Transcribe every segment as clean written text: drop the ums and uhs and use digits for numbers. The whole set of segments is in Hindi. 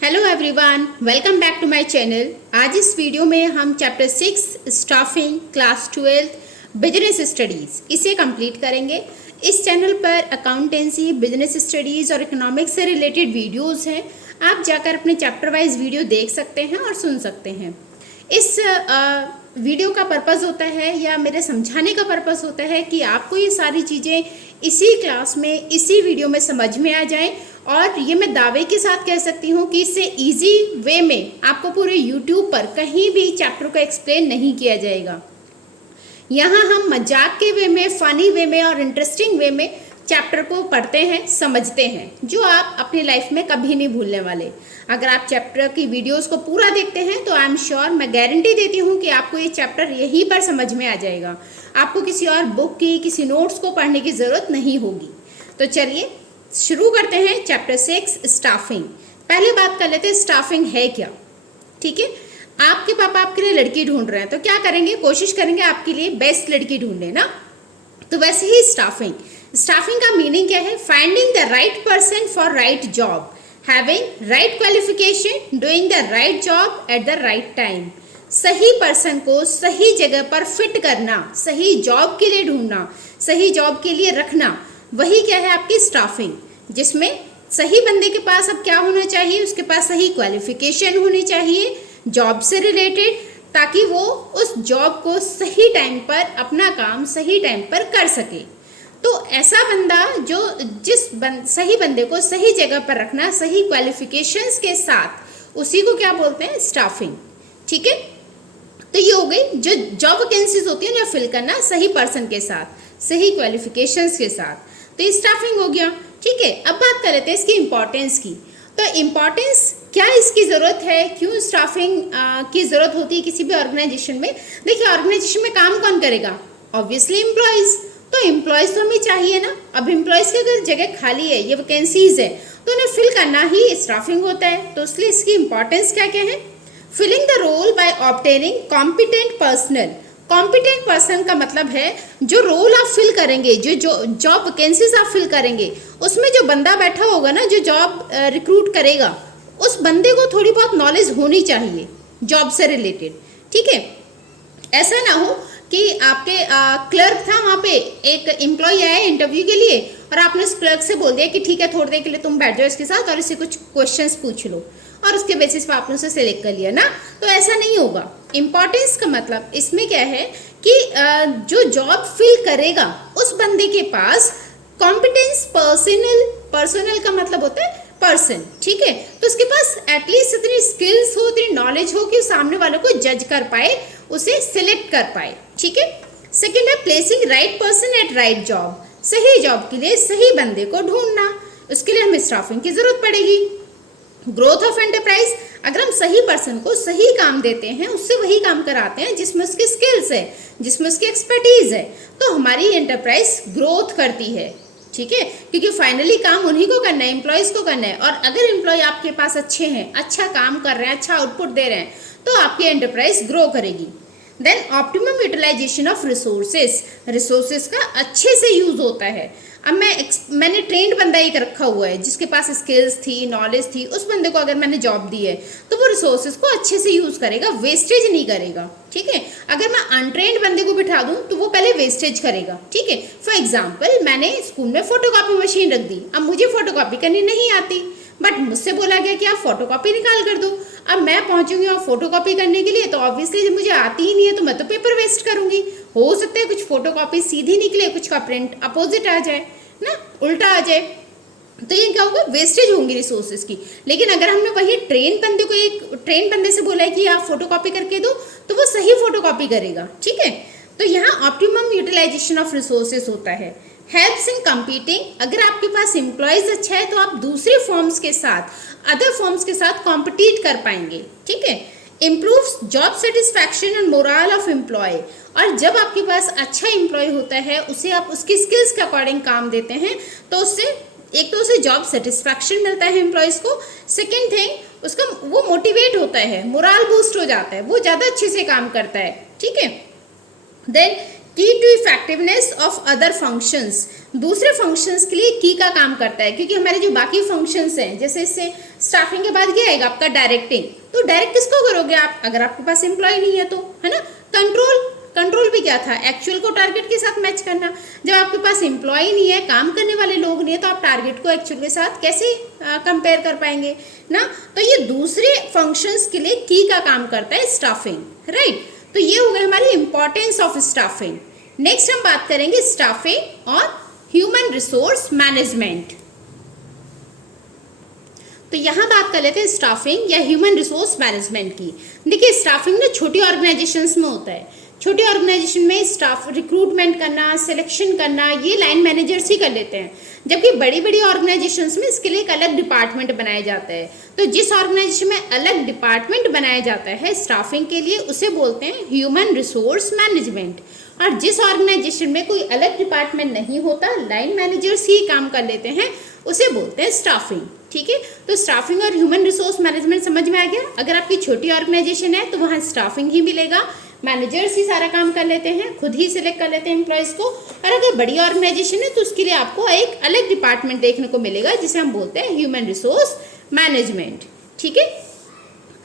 Hello everyone, welcome back to my channel. आज इस वीडियो में हम chapter 6 staffing class 12 business studies इसे कंप्लीट करेंगे। इस चैनल पर अकाउंटेंसी, बिजनेस स्टडीज़ और इकोनॉमिक्स से रिलेटेड वीडियोस हैं। आप जाकर अपने चैप्टर वाइज वीडियो देख सकते हैं और सुन सकते हैं। इस वीडियो का पर्पज़ होता है या मेरे समझाने का पर्पज़ होता है कि आपको ये सारी चीज़ें इसी क्लास में, इसी वीडियो में समझ में आ जाएं। और ये मैं दावे के साथ कह सकती हूँ कि इससे इजी वे में आपको पूरे यूट्यूब पर कहीं भी चैप्टर को एक्सप्लेन नहीं किया जाएगा। यहाँ हम मजाक के वे में, फ़नी वे में और इंटरेस्टिंग वे में चैप्टर को पढ़ते हैं, समझते हैं, जो आप अपनी लाइफ में कभी नहीं भूलने वाले। अगर आप चैप्टर की वीडियोस को पूरा देखते हैं तो आई एम श्योर, मैं गारंटी देती हूँ कि आपको ये चैप्टर यहीं पर समझ में आ जाएगा। आपको किसी और बुक की, किसी नोट्स को पढ़ने की ज़रूरत नहीं होगी। तो चलिए शुरू करते हैं चैप्टर 6 स्टाफिंग। पहले बात कर लेते हैं स्टाफिंग है क्या। ठीक है, आपके पापा आपके लिए लड़की ढूंढ रहे हैं तो क्या करेंगे, कोशिश करेंगे आपके लिए बेस्ट लड़की ढूंढने ना। तो वैसे ही स्टाफिंग का मीनिंग क्या है? Finding the right person for right job, having right qualification, doing the right job at the right time. सही पर्सन को सही जगह पर फिट करना, सही जॉब के लिए ढूंढना, सही जॉब के लिए रखना, वही क्या है आपकी स्टाफिंग। जिसमें सही बंदे के पास अब क्या होना चाहिए, उसके पास सही क्वालिफिकेशन होनी चाहिए जॉब से रिलेटेड, ताकि वो उस जॉब को सही टाइम पर, अपना काम सही टाइम पर कर सके। तो ऐसा बंदा जो सही बंदे को सही जगह पर रखना, सही क्वालिफिकेशंस के साथ, उसी को क्या बोलते हैं? स्टाफिंग। ठीक है, तो ये हो गई जो जॉब वैकेंसीज होती है ना, फिल करना सही पर्सन के साथ, सही क्वालिफिकेशंस के साथ, तो ये स्टाफिंग हो गया। ठीक है, अब बात कर लेते हैं इसकी इम्पोर्टेंस की। तो इम्पोर्टेंस क्या इसकी ज़रूरत है, क्यों स्टाफिंग की ज़रूरत होती है किसी भी ऑर्गेनाइजेशन में? देखिए, ऑर्गेनाइजेशन में काम कौन करेगा? Obviously employees. तो एम्प्लॉयज़ तो हमें चाहिए ना। अब एम्प्लॉयज़ की अगर जगह खाली है, ये वैकेंसीज है, तो उन्हें फिल करना ही स्टाफिंग होता है। तो इसलिए इसकी इम्पोर्टेंस क्या क्या है? Filling the role by obtaining competent personal. Competent person का मतलब है जो रोल आप फिल करेंगे, जो जॉब वैकेंसीज आप फिल करेंगे, उसमें जो बंदा बैठा होगा ना, जो जॉब रिक्रूट करेगा, उस बंदे को थोड़ी बहुत नॉलेज होनी चाहिए जॉब से रिलेटेड। ठीक है, ऐसा ना हो कि आपके क्लर्क था, वहाँ पे एक एम्प्लॉय आया इंटरव्यू के लिए और आपने उस क्लर्क से बोल दिया कि ठीक है, थोड़ी देर के लिए तुम बैठ जाओ इसके साथ और इससे कुछ क्वेश्चंस पूछ लो, और उसके बेसिस पर आपने उसे सेलेक्ट कर लिया ना। तो ऐसा नहीं होगा। इम्पॉर्टेंस का मतलब इसमें क्या है कि जो जॉब फिल करेगा उस बंदे के पास कॉम्पिटेंस, पर्सनल का मतलब होता है पर्सन। ठीक है, तो उसके पास एटलीस्ट इतनी स्किल्स हो, इतनी नॉलेज हो कि सामने वालों को जज कर पाए, उसे सिलेक्ट कर पाए। ठीक है, सेकेंड है placing right person at right job. सही जॉब के लिए सही बंदे को ढूंढना, उसके लिए हमें स्टाफिंग की जरूरत पड़ेगी। ग्रोथ ऑफ एंटरप्राइज, अगर हम सही पर्सन को सही काम देते हैं, उससे वही काम कराते हैं जिसमें उसकी स्किल्स है, जिसमें उसकी एक्सपर्टीज है, तो हमारी एंटरप्राइज ग्रोथ करती है। ठीक है, क्योंकि फाइनली काम उन्हीं को करना है, एम्प्लॉयज़ को करना है। और अगर एम्प्लॉय आपके पास अच्छे हैं, अच्छा काम कर रहे हैं, अच्छा आउटपुट दे रहे हैं, तो आपकी एंटरप्राइज ग्रो करेगी। Then optimum utilisation of resources का अच्छे से यूज होता है। अब मैंने ट्रेंड बंदा एक रखा हुआ है जिसके पास स्किल्स थी, नॉलेज थी, उस बंदे को अगर मैंने जॉब दी है तो वो रिसोर्सेज को अच्छे से यूज़ करेगा, वेस्टेज नहीं करेगा। ठीक है, अगर मैं अनट्रेंड बंदे को बिठा दूं तो वो पहले वेस्टेज करेगा। ठीक है, फॉर एग्जाम्पल मैंने स्कूल में फोटोकॉपी मशीन रख दी, अब मुझे फोटोकॉपी करनी नहीं आती, बट मुझसे बोला गया कि आप फोटोकॉपी निकाल कर दो। अब मैं पहुंचूंगी और फोटोकॉपी करने के लिए, तो ऑब्वियसली जब मुझे आती ही नहीं है तो मैं तो पेपर वेस्ट करूंगी। हो सकता है कुछ फोटोकॉपी सीधी निकले, कुछ का प्रिंट अपोजिट आ जाए ना, उल्टा आ जाए, तो ये क्या होगा? वेस्टेज होंगी रिसोर्सेज की। लेकिन अगर हमने वही ट्रेन बंदे से बोला है कि आप फोटोकॉपी करके दो, तो वो सही फोटोकॉपी करेगा। ठीक है, तो यहाँ ऑप्टिमम यूटिलाइजेशन ऑफ रिसोर्सेज होता है। हेल्प्स इन कम्पीटिंग, अगर आपके पास एम्प्लॉयज अच्छा है तो आप दूसरे फॉर्म्स के साथ, अदर फॉर्म्स के साथ कॉम्पिटिट कर पाएंगे। ठीक है, improves job satisfaction and moral of employ, और जब आपके पास अच्छा एम्प्लॉय होता है, उसे आप उसकी स्किल्स के अकॉर्डिंग काम देते हैं, तो उससे एक तो उसे जॉब सेटिस्फैक्शन मिलता है एम्प्लॉयज़ को, सेकेंड थिंग उसका वो मोटिवेट होता है, मोरल बूस्ट हो जाता है, वो ज़्यादा अच्छे से काम करता है। ठीक है, then key to effectiveness of other functions, दूसरे फंक्शंस के लिए की का काम करता है, क्योंकि हमारे जो बाकी फंक्शंस हैं, जैसे इससे स्टाफिंग के बाद क्या आएगा आपका डायरेक्टिंग, तो डायरेक्ट किसको करोगे आप, अगर आपके पास एम्प्लॉय नहीं है तो, है ना। कंट्रोल, कंट्रोल भी क्या था, एक्चुअल को टारगेट के साथ मैच करना। जब आपके पास एम्प्लॉय नहीं है, काम करने वाले लोग नहीं है, तो आप टारगेट को एक्चुअल के साथ कैसे कंपेयर कर पाएंगे ना। तो ये दूसरे फंक्शंस के लिए की का काम करता है स्टाफिंग, राइट। तो ये हो गया हमारी इंपॉर्टेंस ऑफ स्टाफिंग। नेक्स्ट हम बात करेंगे स्टाफिंग और ह्यूमन रिसोर्स मैनेजमेंट। तो यहाँ बात कर लेते हैं स्टाफिंग या ह्यूमन रिसोर्स मैनेजमेंट की। देखिए स्टाफिंग ना छोटी ऑर्गेनाइजेशंस में होता है, छोटी ऑर्गेनाइजेशन में स्टाफ रिक्रूटमेंट करना, सिलेक्शन करना, ये लाइन मैनेजर्स ही कर लेते हैं, जबकि बड़ी बड़ी ऑर्गेनाइजेशंस में इसके लिए एक अलग डिपार्टमेंट बनाया जाता है। तो जिस ऑर्गेनाइजेशन में अलग डिपार्टमेंट बनाया जाता है स्टाफिंग के लिए, उसे बोलते हैं ह्यूमन रिसोर्स मैनेजमेंट। और जिस ऑर्गेनाइजेशन में कोई अलग डिपार्टमेंट नहीं होता, लाइन मैनेजर्स ही काम कर लेते हैं, उसे बोलते हैं स्टाफिंग, ठीक है। तो स्टाफिंग और ह्यूमन रिसोर्स मैनेजमेंट समझ में आ गया। अगर आपकी छोटी ऑर्गेनाइजेशन है तो वहाँ स्टाफिंग ही मिलेगा, मैनेजर्स ही सारा काम कर लेते हैं, खुद ही सिलेक्ट कर लेते हैं एम्प्लॉयज़ को। और अगर बड़ी ऑर्गेनाइजेशन है तो उसके लिए आपको एक अलग डिपार्टमेंट देखने को मिलेगा, जिसे हम बोलते हैं ह्यूमन रिसोर्स मैनेजमेंट, ठीक है।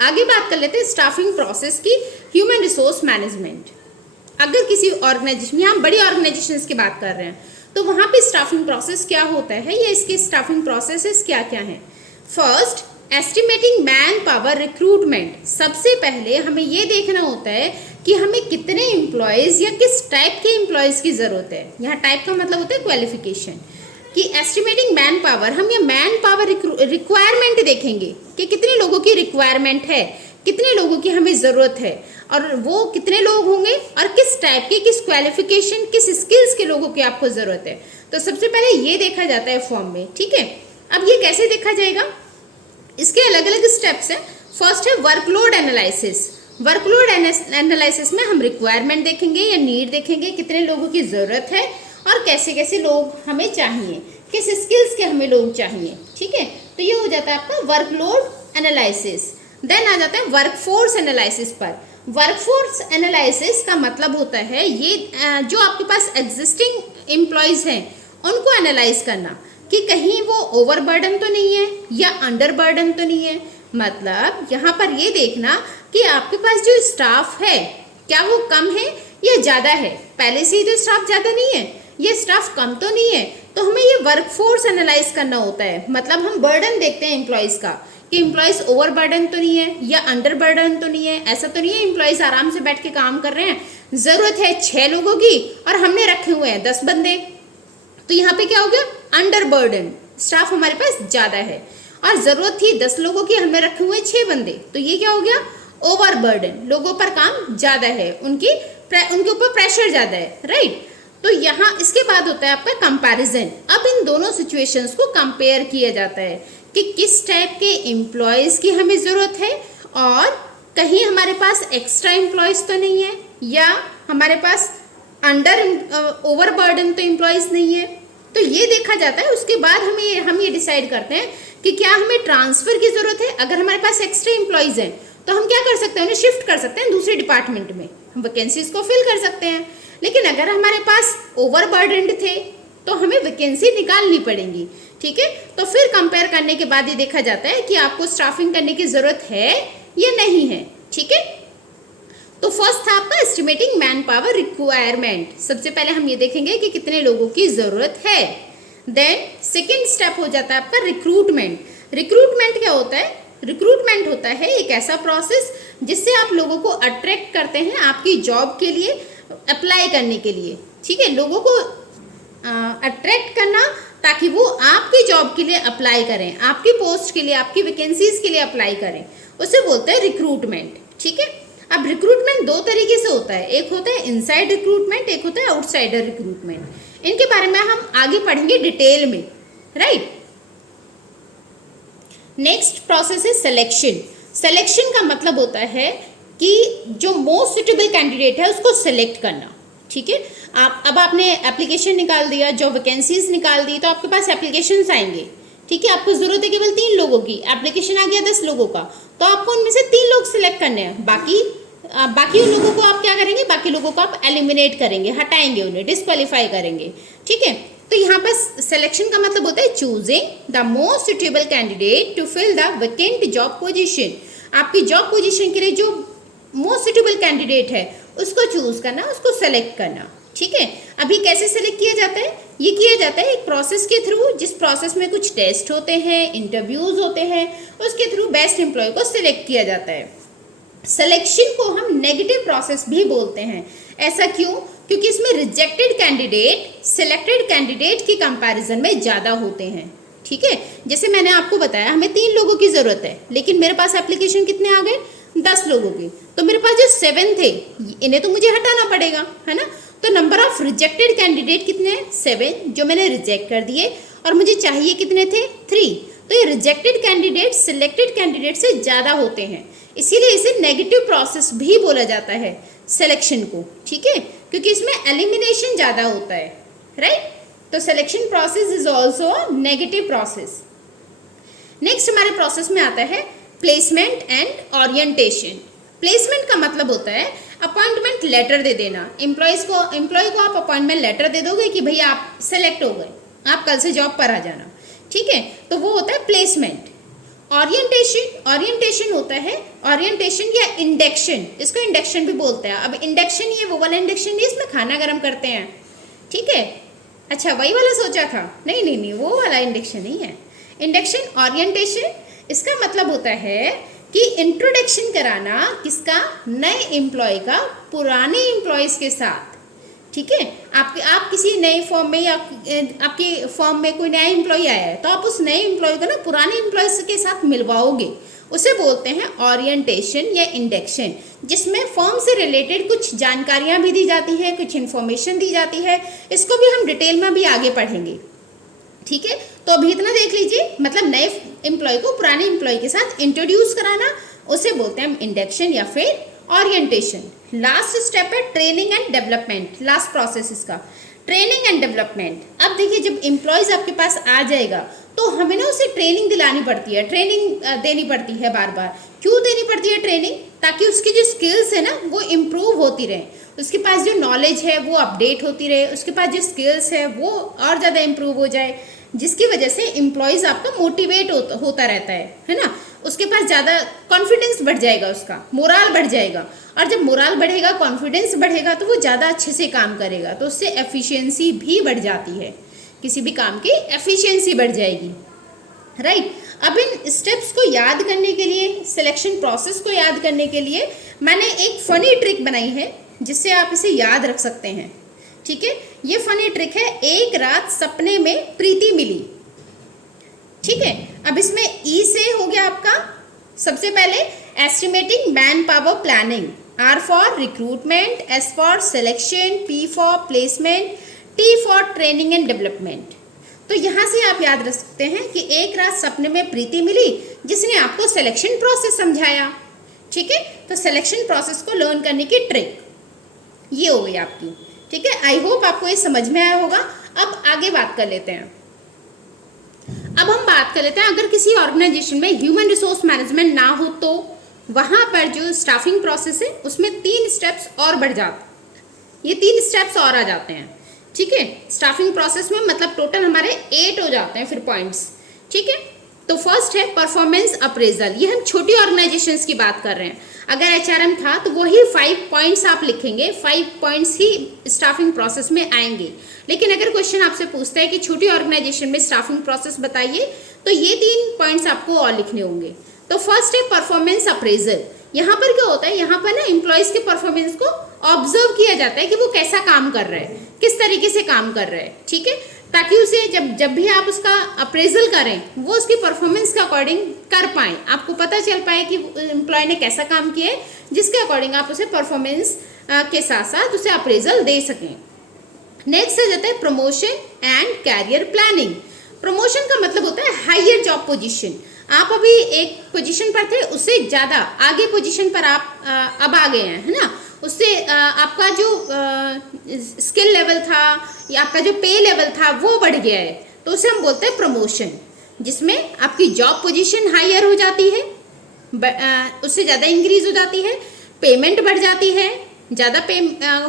आगे बात कर लेते हैं स्टाफिंग प्रोसेस की, ह्यूमन रिसोर्स मैनेजमेंट। अगर किसी ऑर्गेनाइजेशन, यहाँ बड़ी ऑर्गेनाइजेशंस की बात कर रहे हैं, तो वहाँ पे स्टाफिंग प्रोसेस क्या होता है या इसके स्टाफिंग प्रोसेसेस क्या क्या हैं। First, estimating man power recruitment. सबसे पहले हमें ये देखना होता है कि हमें कितने एम्प्लॉयज़ या किस टाइप के एम्प्लॉयज़ की ज़रूरत है। यहाँ टाइप का मतलब होता है क्वालिफिकेशन, कि एस्टिमेटिंग मैन पावर, हम ये मैन पावर रिक्वायरमेंट देखेंगे कि कितने लोगों की रिक्वायरमेंट है, कितने लोगों की हमें ज़रूरत है, और वो कितने लोग होंगे और किस टाइप के, किस क्वालिफिकेशन, किस स्किल्स के लोगों की आपको ज़रूरत है। तो सबसे पहले ये देखा जाता है फॉर्म में, ठीक है। अब ये कैसे देखा जाएगा, इसके अलग अलग स्टेप्स हैं। फर्स्ट है वर्कलोड एनालिसिस। वर्कलोड एनालिसिस में हम रिक्वायरमेंट देखेंगे या नीड देखेंगे, कितने लोगों की ज़रूरत है और कैसे कैसे लोग हमें चाहिए, किस स्किल्स के हमें लोग चाहिए, ठीक है। तो ये हो जाता है आपका वर्कलोड एनालिसिस। देन आ जाता है वर्कफोर्स एनालिसिस पर। वर्कफोर्स एनालिसिस का मतलब होता है ये जो आपके पास एग्जिस्टिंग एम्प्लॉयज़ हैं उनको एनालाइज करना कि कहीं वो ओवरबर्डन तो नहीं है या अंडरबर्डन तो नहीं है। मतलब यहाँ पर ये देखना कि आपके पास जो स्टाफ है क्या वो कम है या ज़्यादा है, पहले से ही तो स्टाफ ज़्यादा नहीं है, ये स्टाफ कम तो नहीं है। तो हमें ये वर्कफोर्स एनालाइज करना होता है। मतलब हम बर्डन देखते हैं एम्प्लॉयज़ का कि एम्प्लॉयज़ ओवरबर्डन तो नहीं है या अंडरबर्डन तो नहीं है, ऐसा तो नहीं है एम्प्लॉयज़ आराम से बैठ के काम कर रहे हैं। ज़रूरत है 6 लोगों की और हमने रखे हुए हैं 10 बंदे, तो यहाँ पे क्या हो गया, अंडरबर्डन, स्टाफ हमारे पास ज़्यादा है। और ज़रूरत थी 10 लोगों की, हमने रखे हुए 6 बंदे, तो ये क्या हो गया, ओवरबर्डन, लोगों पर काम ज़्यादा है, उनके ऊपर प्रेशर ज़्यादा है, राइट। तो यहाँ इसके बाद होता है आपका कंपैरिजन। अब इन दोनों सिचुएशंस को कंपेयर किया जाता है कि किस टाइप के एम्प्लॉयज़ की हमें ज़रूरत है और कहीं हमारे पास एक्स्ट्रा एम्प्लॉयज़ तो नहीं है या हमारे पास ओवरबर्डन तो एम्प्लॉयज़ नहीं है। तो ये देखा जाता है। उसके बाद हम ये डिसाइड करते हैं कि क्या हमें ट्रांसफ़र की ज़रूरत है। अगर हमारे पास एक्स्ट्रा एम्प्लॉयज़ हैं तो हम क्या कर सकते हैं, उन्हें शिफ्ट कर सकते हैं दूसरे डिपार्टमेंट में, हम वैकेंसीज को फिल कर सकते हैं। लेकिन अगर हमारे पास ओवरबर्डन्ड थे तो हमें वैकेंसी निकालनी पड़ेगी, ठीक है। तो फिर कंपेयर करने के बाद ये देखा जाता है कि आपको स्टाफिंग करने की ज़रूरत है या नहीं है, ठीक है। तो फर्स्ट था आपका एस्टिमेटिंग मैन पावर रिक्वायरमेंट। सबसे पहले हम ये देखेंगे कि कितने लोगों की ज़रूरत है। देन सेकेंड स्टेप हो जाता है आपका रिक्रूटमेंट। रिक्रूटमेंट क्या होता है, रिक्रूटमेंट होता है एक ऐसा प्रोसेस जिससे आप लोगों को अट्रैक्ट करते हैं आपकी जॉब के लिए अप्लाई करने के लिए, ठीक है। लोगों को अट्रैक्ट करना ताकि वो आपकी जॉब के लिए अप्लाई करें, आपकी पोस्ट के लिए, आपकी वैकेंसीज के लिए अप्लाई करें, उसे बोलते हैं रिक्रूटमेंट, ठीक है। अब रिक्रूटमेंट 2 तरीके से होता है, एक होता है इनसाइड रिक्रूटमेंट, एक होता है आउटसाइडर रिक्रूटमेंट। इनके बारे में हम आगे पढ़ेंगे डिटेल में, राइट। नेक्स्ट प्रोसेस है सिलेक्शन। सिलेक्शन का मतलब होता है कि जो मोस्ट सुटेबल कैंडिडेट है उसको सिलेक्ट करना, ठीक है। अब आपने एप्लीकेशन निकाल दिया, जो वैकेंसीज निकाल दी, तो आपके पास एप्लीकेशंस आएंगे, ठीक है। आपको ज़रूरत है केवल 3 लोगों की, एप्लीकेशन आ गया 10 लोगों का, तो आपको उनमें से 3 लोग सिलेक्ट करने हैं, बाकी बाकी उन लोगों को आप क्या करेंगे, बाकी लोगों को आप एलिमिनेट करेंगे, हटाएंगे, उन्हें डिस्क्वालीफाई करेंगे। ठीक है, तो यहाँ पर सिलेक्शन का मतलब होता है choosing the most suitable candidate to fill the vacant job position. आपकी जॉब पोजीशन के लिए जो मोस्ट सुटेबल कैंडिडेट है उसको चूज करना, उसको सेलेक्ट करना। ठीक है, अभी कैसे सेलेक्ट किया जाता है, ये किया जाता है एक प्रोसेस के थ्रू, जिस प्रोसेस में कुछ टेस्ट होते हैं, इंटरव्यूज होते हैं, उसके थ्रू बेस्ट एम्प्लॉय को सिलेक्ट किया जाता है। सिलेक्शन को हम नेगेटिव प्रोसेस भी बोलते हैं। ऐसा क्यों? क्योंकि इसमें रिजेक्टेड कैंडिडेट सिलेक्टेड कैंडिडेट की कंपैरिजन में ज़्यादा होते हैं। ठीक है, जैसे मैंने आपको बताया हमें 3 लोगों की ज़रूरत है, लेकिन मेरे पास एप्लीकेशन कितने आ गए, 10 लोगों की, तो मेरे पास जो 7 थे इन्हें तो मुझे हटाना पड़ेगा, है ना। तो नंबर ऑफ रिजेक्टेड कैंडिडेट कितने हैं, 7, जो मैंने रिजेक्ट कर दिए, और मुझे चाहिए कितने थे, 3। तो ये रिजेक्टेड कैंडिडेट सिलेक्टेड कैंडिडेट से ज़्यादा होते हैं, इसीलिए इसे नेगेटिव प्रोसेस भी बोला जाता है सिलेक्शन को। ठीक है, क्योंकि इसमें एलिमिनेशन ज़्यादा होता है, राइट। तो selection process is also negative process. Next हमारे प्रोसेस में आता है प्लेसमेंट एंड ओरिएंटेशन। प्लेसमेंट का मतलब होता है अपॉइंटमेंट लेटर दे देना। एम्प्लॉय को आप अपॉइंटमेंट लेटर दे दोगे कि भैया आप सेलेक्ट हो गए, आप कल से जॉब पर आ जाना। ठीक है, तो वो होता है प्लेसमेंट। ओरिएंटेशन होता है, ओरिएंटेशन या इंडक्शन, इसको इंडक्शन भी बोलते हैं। अब इंडक्शन ये वो वाला इंडक्शन नहीं, इसमें खाना गर्म करते हैं। ठीक है, अच्छा वही वाला सोचा था, नहीं, वो वाला इंडक्शन नहीं है। इंडक्शन ओरिएंटेशन, इसका मतलब होता है कि इंट्रोडक्शन कराना किसका, नए एम्प्लॉय का पुराने एम्प्लॉयज़ के साथ। ठीक है, आप किसी नए फॉर्म में या आपकी फॉर्म में कोई नया एम्प्लॉय आया है, तो आप उस नए एम्प्लॉय को ना पुराने एम्प्लॉयज़ के साथ मिलवाओगे, उसे बोलते हैं ओरिएंटेशन या इंडक्शन, जिसमें फॉर्म से रिलेटेड कुछ जानकारियाँ भी दी जाती हैं, कुछ इन्फॉर्मेशन दी जाती है। इसको भी हम डिटेल में भी आगे पढ़ेंगे। ठीक है, तो अभी इतना देख लीजिए, मतलब नए एम्प्लॉय को पुराने एम्प्लॉय के साथ इंट्रोड्यूस कराना, उसे बोलते हैं हम इंडक्शन या फिर ओरिएंटेशन। लास्ट स्टेप है training and development. Last process इसका ट्रेनिंग एंड डेवलपमेंट। अब देखिए, जब एम्प्लॉयज़ आपके पास आ जाएगा तो हमें ना उसे ट्रेनिंग दिलानी पड़ती है, ट्रेनिंग देनी पड़ती है बार बार। क्यों देनी पड़ती है ट्रेनिंग? ताकि उसकी जो स्किल्स है ना वो इम्प्रूव होती रहे, उसके पास जो नॉलेज है वो अपडेट होती रहे, उसके पास जो स्किल्स है वो और ज़्यादा इम्प्रूव हो जाए, जिसकी वजह से एम्प्लॉयज़ आपका मोटिवेट होता रहता है ना। उसके पास ज़्यादा कॉन्फिडेंस बढ़ जाएगा, उसका मोराल बढ़ जाएगा, और जब मोराल बढ़ेगा, कॉन्फिडेंस बढ़ेगा, तो वो ज़्यादा अच्छे से काम करेगा, तो उससे एफिशिएंसी भी बढ़ जाती है, किसी भी काम की एफिशिएंसी बढ़ जाएगी, राइट। अब इन स्टेप्स को याद करने के लिए, सिलेक्शन प्रोसेस को याद करने के लिए मैंने एक फ़नी ट्रिक बनाई है, जिससे आप इसे याद रख सकते हैं। ठीक है, ये फनी ट्रिक है, एक रात सपने में प्रीति मिली। ठीक है, अब इसमें ई से हो गया आपका सबसे पहले estimating man power planning, R for recruitment, S for selection, P for placement, T for training and development. तो यहाँ से आप याद रख सकते हैं कि एक रात सपने में प्रीति मिली, जिसने आपको सिलेक्शन प्रोसेस समझाया। ठीक है, तो सिलेक्शन प्रोसेस को लर्न करने की ट्रिक ये हो गई आपकी। ठीक है, आई होप आपको ये समझ में आया होगा। अब आगे बात कर लेते हैं। अब हम बात कर लेते हैं, अगर किसी ऑर्गेनाइजेशन में ह्यूमन रिसोर्स मैनेजमेंट ना हो तो वहाँ पर जो स्टाफिंग प्रोसेस है उसमें 3 स्टेप्स और बढ़ जाते, ये 3 स्टेप्स और आ जाते हैं। ठीक है, स्टाफिंग प्रोसेस में मतलब टोटल हमारे 8 हो जाते हैं फिर पॉइंट्स। ठीक है, तो फर्स्ट है परफॉर्मेंस अप्रेजल। ये हम छोटी ऑर्गेनाइजेशंस की बात कर रहे हैं। अगर एचआरएम था तो वही 5 पॉइंट्स आप लिखेंगे, 5 पॉइंट्स ही स्टाफिंग प्रोसेस में आएंगे। लेकिन अगर क्वेश्चन आपसे पूछता है कि छोटी ऑर्गेनाइजेशन में स्टाफिंग प्रोसेस बताइए, तो ये 3 पॉइंट्स आपको और लिखने होंगे। तो फर्स्ट है परफॉर्मेंस अप्रेजल। यहाँ पर क्या होता है, यहाँ पर ना एम्प्लॉयज़ के परफॉर्मेंस को ऑब्जर्व किया जाता है कि वो कैसा काम कर रहा है, किस तरीके से काम कर रहा है। ठीक है, ताकि उसे जब भी आप उसका अप्रेजल करें वो उसकी परफॉर्मेंस के अकॉर्डिंग कर पाएँ, आपको पता चल पाए कि एम्प्लॉय ने कैसा काम किया है, जिसके अकॉर्डिंग आप उसे परफॉर्मेंस के साथ साथ उसे अप्रेजल दे सकें। नेक्स्ट आ जाता है promotion and career planning. Promotion का मतलब होता है हायर जॉब पोजीशन। आप अभी एक पोजीशन पर थे, उससे ज़्यादा आगे पोजीशन पर आप अब आ गए हैं, है ना। उससे आपका जो स्किल लेवल था या आपका जो पे लेवल था वो बढ़ गया है, तो उसे हम बोलते हैं प्रमोशन, जिसमें आपकी जॉब पोजीशन हायर हो जाती है, उससे ज़्यादा इंक्रीज हो जाती है। पेमेंट बढ़ जाती है, ज़्यादा पे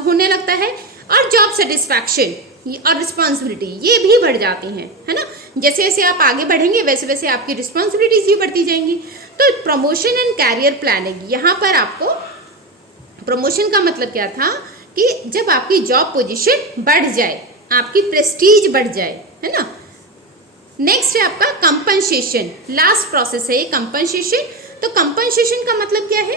होने लगता है, और जॉब सेटिस्फैक्शन और रिस्पॉन्सिबिलिटी ये भी बढ़ जाती हैं, है ना। जैसे जैसे आप आगे बढ़ेंगे वैसे वैसे आपकी रिस्पॉन्सिबिलिटीज भी बढ़ती जाएंगी। तो प्रमोशन एंड कैरियर प्लानिंग, यहाँ पर आपको प्रमोशन का मतलब क्या था कि जब आपकी जॉब पोजीशन बढ़ जाए, आपकी प्रेस्टीज बढ़ जाए, है ना। नेक्स्ट है आपका कंपनसेशन, लास्ट प्रोसेस है ये कंपनसेशन। तो कंपनसेशन का मतलब क्या है,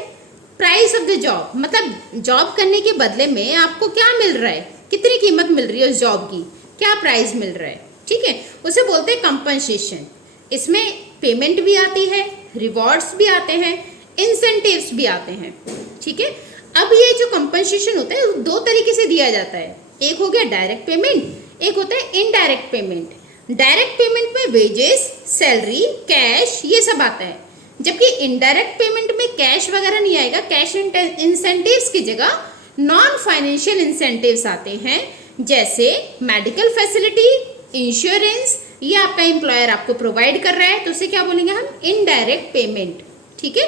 प्राइस ऑफ द जॉब, मतलब जॉब करने के बदले में आपको क्या मिल रहा है, कितनी कीमत मिल रही है उस जॉब की, क्या प्राइस मिल रहा है, ठीक है, उसे बोलते हैं कंपनसेशन। इसमें पेमेंट भी आती है, रिवॉर्ड्स भी आते हैं, इंसेंटिव्स भी आते हैं, ठीक है। अब ये जो कंपनसेशन होता है दो तरीके से दिया जाता है, एक हो गया डायरेक्ट पेमेंट, एक होता है इनडायरेक्ट पेमेंट। डायरेक्ट पेमेंट में वेजेस, सैलरी, कैश ये सब आता है, जबकि इनडायरेक्ट पेमेंट में कैश वगैरह नहीं आएगा। कैश इंसेंटिव्स की जगह नॉन फाइनेंशियल इंसेंटिव्स आते हैं, जैसे मेडिकल फैसिलिटी, इंश्योरेंस, ये आपका एम्प्लॉयर आपको प्रोवाइड कर रहा है, तो उसे क्या बोलेंगे हम, इनडायरेक्ट पेमेंट, ठीक है।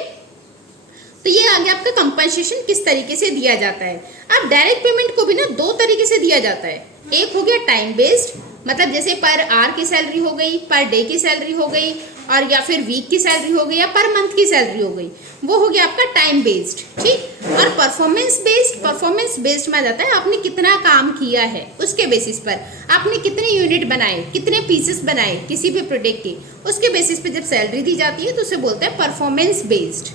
तो ये आ गया आपका कंपनसेशन किस तरीके से दिया जाता है। अब डायरेक्ट पेमेंट को भी ना दो तरीके से दिया जाता है, एक हो गया टाइम बेस्ड, मतलब जैसे पर आवर की सैलरी हो गई, पर डे की सैलरी हो गई, और या फिर वीक की सैलरी हो गई, या पर मंथ की सैलरी हो गई, वो हो गया आपका टाइम बेस्ड, ठीक। और परफॉर्मेंस बेस्ड, परफॉर्मेंस बेस्ड में आ जाता है आपने कितना काम किया है उसके बेसिस पर, आपने कितने यूनिट बनाए, कितने पीसेस बनाए किसी भी प्रोडक्ट के, उसके बेसिस पे जब सैलरी दी जाती है तो उसे बोलते हैं परफॉर्मेंस बेस्ड,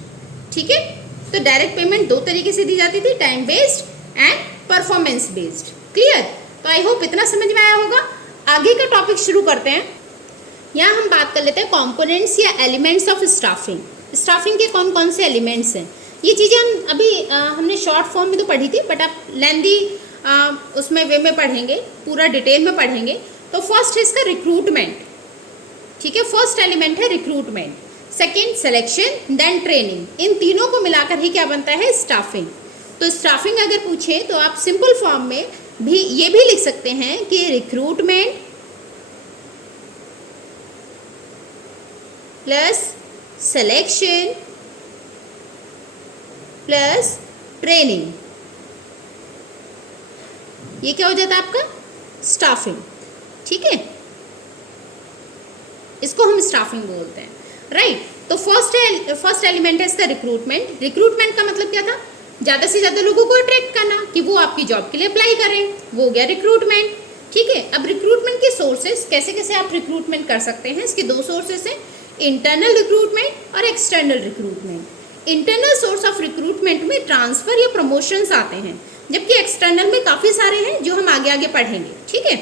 ठीक है। तो डायरेक्ट पेमेंट दो तरीके से दी जाती थी, time based and performance based, clear. तो आई होप इतना समझ में आया होगा। आगे का टॉपिक शुरू करते हैं। यहाँ हम बात कर लेते हैं कंपोनेंट्स या एलिमेंट्स ऑफ स्टाफिंग। स्टाफिंग के कौन कौन से एलिमेंट्स हैं, ये चीज़ें हम अभी हमने शॉर्ट फॉर्म में तो पढ़ी थी, बट आप लेंदी उसमें वे में पढ़ेंगे, पूरा डिटेल में पढ़ेंगे। तो फर्स्ट है इसका रिक्रूटमेंट, ठीक है, फर्स्ट एलिमेंट है recruitment. Second selection, then training, इन तीनों को मिलाकर ही क्या बनता है, स्टाफिंग। तो स्टाफिंग अगर पूछे तो आप सिंपल फॉर्म में भी ये भी लिख सकते हैं कि recruitment plus selection plus training, ये क्या हो जाता है आपका, स्टाफिंग, ठीक है। इसको हम स्टाफिंग बोलते हैं, राइट। तो फर्स्ट एलिमेंट है इसका रिक्रूटमेंट। रिक्रूटमेंट का मतलब क्या था, ज़्यादा से ज़्यादा लोगों को अट्रैक्ट करना कि वो आपकी जॉब के लिए अप्लाई करें, वो हो गया रिक्रूटमेंट, ठीक है। अब रिक्रूटमेंट के सोर्सेस, कैसे कैसे आप रिक्रूटमेंट कर सकते हैं, इसके दो सोर्सेस हैं, इंटरनल रिक्रूटमेंट और external recruitment. Internal source of recruitment में ट्रांसफर या प्रमोशंस आते हैं, जबकि एक्सटर्नल में काफ़ी सारे हैं जो हम आगे आगे पढ़ेंगे, ठीक है।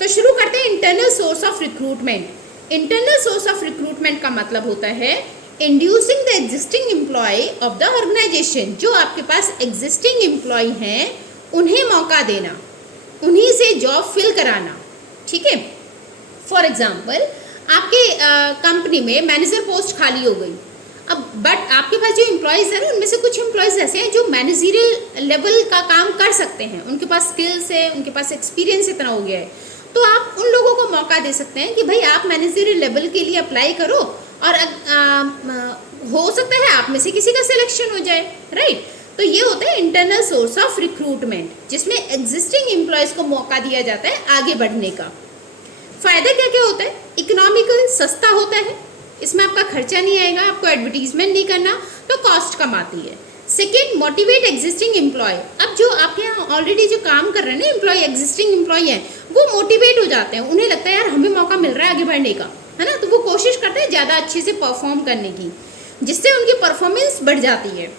तो शुरू करते हैं internal source of recruitment. Internal source of recruitment का मतलब होता है inducing the existing employ of the organisation, जो आपके पास एग्जिस्टिंग एम्प्लॉय हैं उन्हें मौका देना, उन्हीं से जॉब फिल कराना, ठीक है। फॉर एग्जाम्पल आपके कंपनी में मैनेजर पोस्ट खाली हो गई, अब बट आपके पास जो एम्प्लॉयज़ हैं ना उनमें से कुछ एम्प्लॉयज़ ऐसे हैं जो मैनेजरियल लेवल का काम कर सकते हैं, उनके पास स्किल्स है, उनके पास एक्सपीरियंस इतना हो गया है, तो आप उन लोगों को मौका दे सकते हैं कि भाई आप मैनेजरियल लेवल के लिए अप्लाई करो और हो सकता है आप में से किसी का सिलेक्शन हो जाए, राइट। तो ये होता है इंटरनल सोर्स ऑफ रिक्रूटमेंट, जिसमें एग्जिस्टिंग एम्प्लॉयज़ को मौका दिया जाता है आगे बढ़ने का। फ़ायदा क्या क्या होता है, इकोनॉमिकल, सस्ता होता है, इसमें आपका खर्चा नहीं आएगा, आपको एडवर्टीजमेंट नहीं करना, तो कॉस्ट कम आती है। सेकेंड, मोटिवेट एग्जिस्टिंग एम्प्लॉय, अब जो आपके यहाँ ऑलरेडी जो काम कर रहे हैं ना एम्प्लॉय, एग्जिस्टिंग एम्प्लॉय हैं, वो मोटिवेट हो जाते हैं, उन्हें लगता है यार हमें मौका मिल रहा है आगे बढ़ने का, है ना, तो वो कोशिश करते हैं ज़्यादा अच्छे से परफॉर्म करने की, जिससे उनकी परफॉर्मेंस बढ़ जाती है,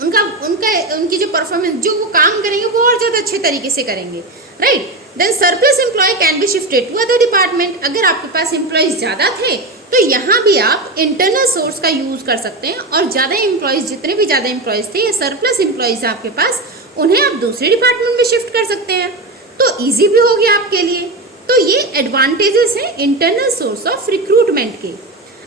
उनकी जो परफॉर्मेंस, जो वो काम करेंगे वो और ज़्यादा अच्छे तरीके से करेंगे, right. Then surplus employ can be shifted to other department, अगर आपके पास एम्प्लॉयज़ ज़्यादा थे तो यहाँ भी आप इंटरनल सोर्स का यूज़ कर सकते हैं, और ज़्यादा एम्प्लॉयज़, जितने भी ज़्यादा एम्प्लॉयज़ थे या सरप्लस एम्प्लॉयज़ आपके पास, उन्हें आप दूसरे डिपार्टमेंट में शिफ्ट कर सकते हैं, तो ईजी भी हो गया आपके लिए। तो ये एडवांटेजेस हैं इंटरनल सोर्स ऑफ रिक्रूटमेंट के।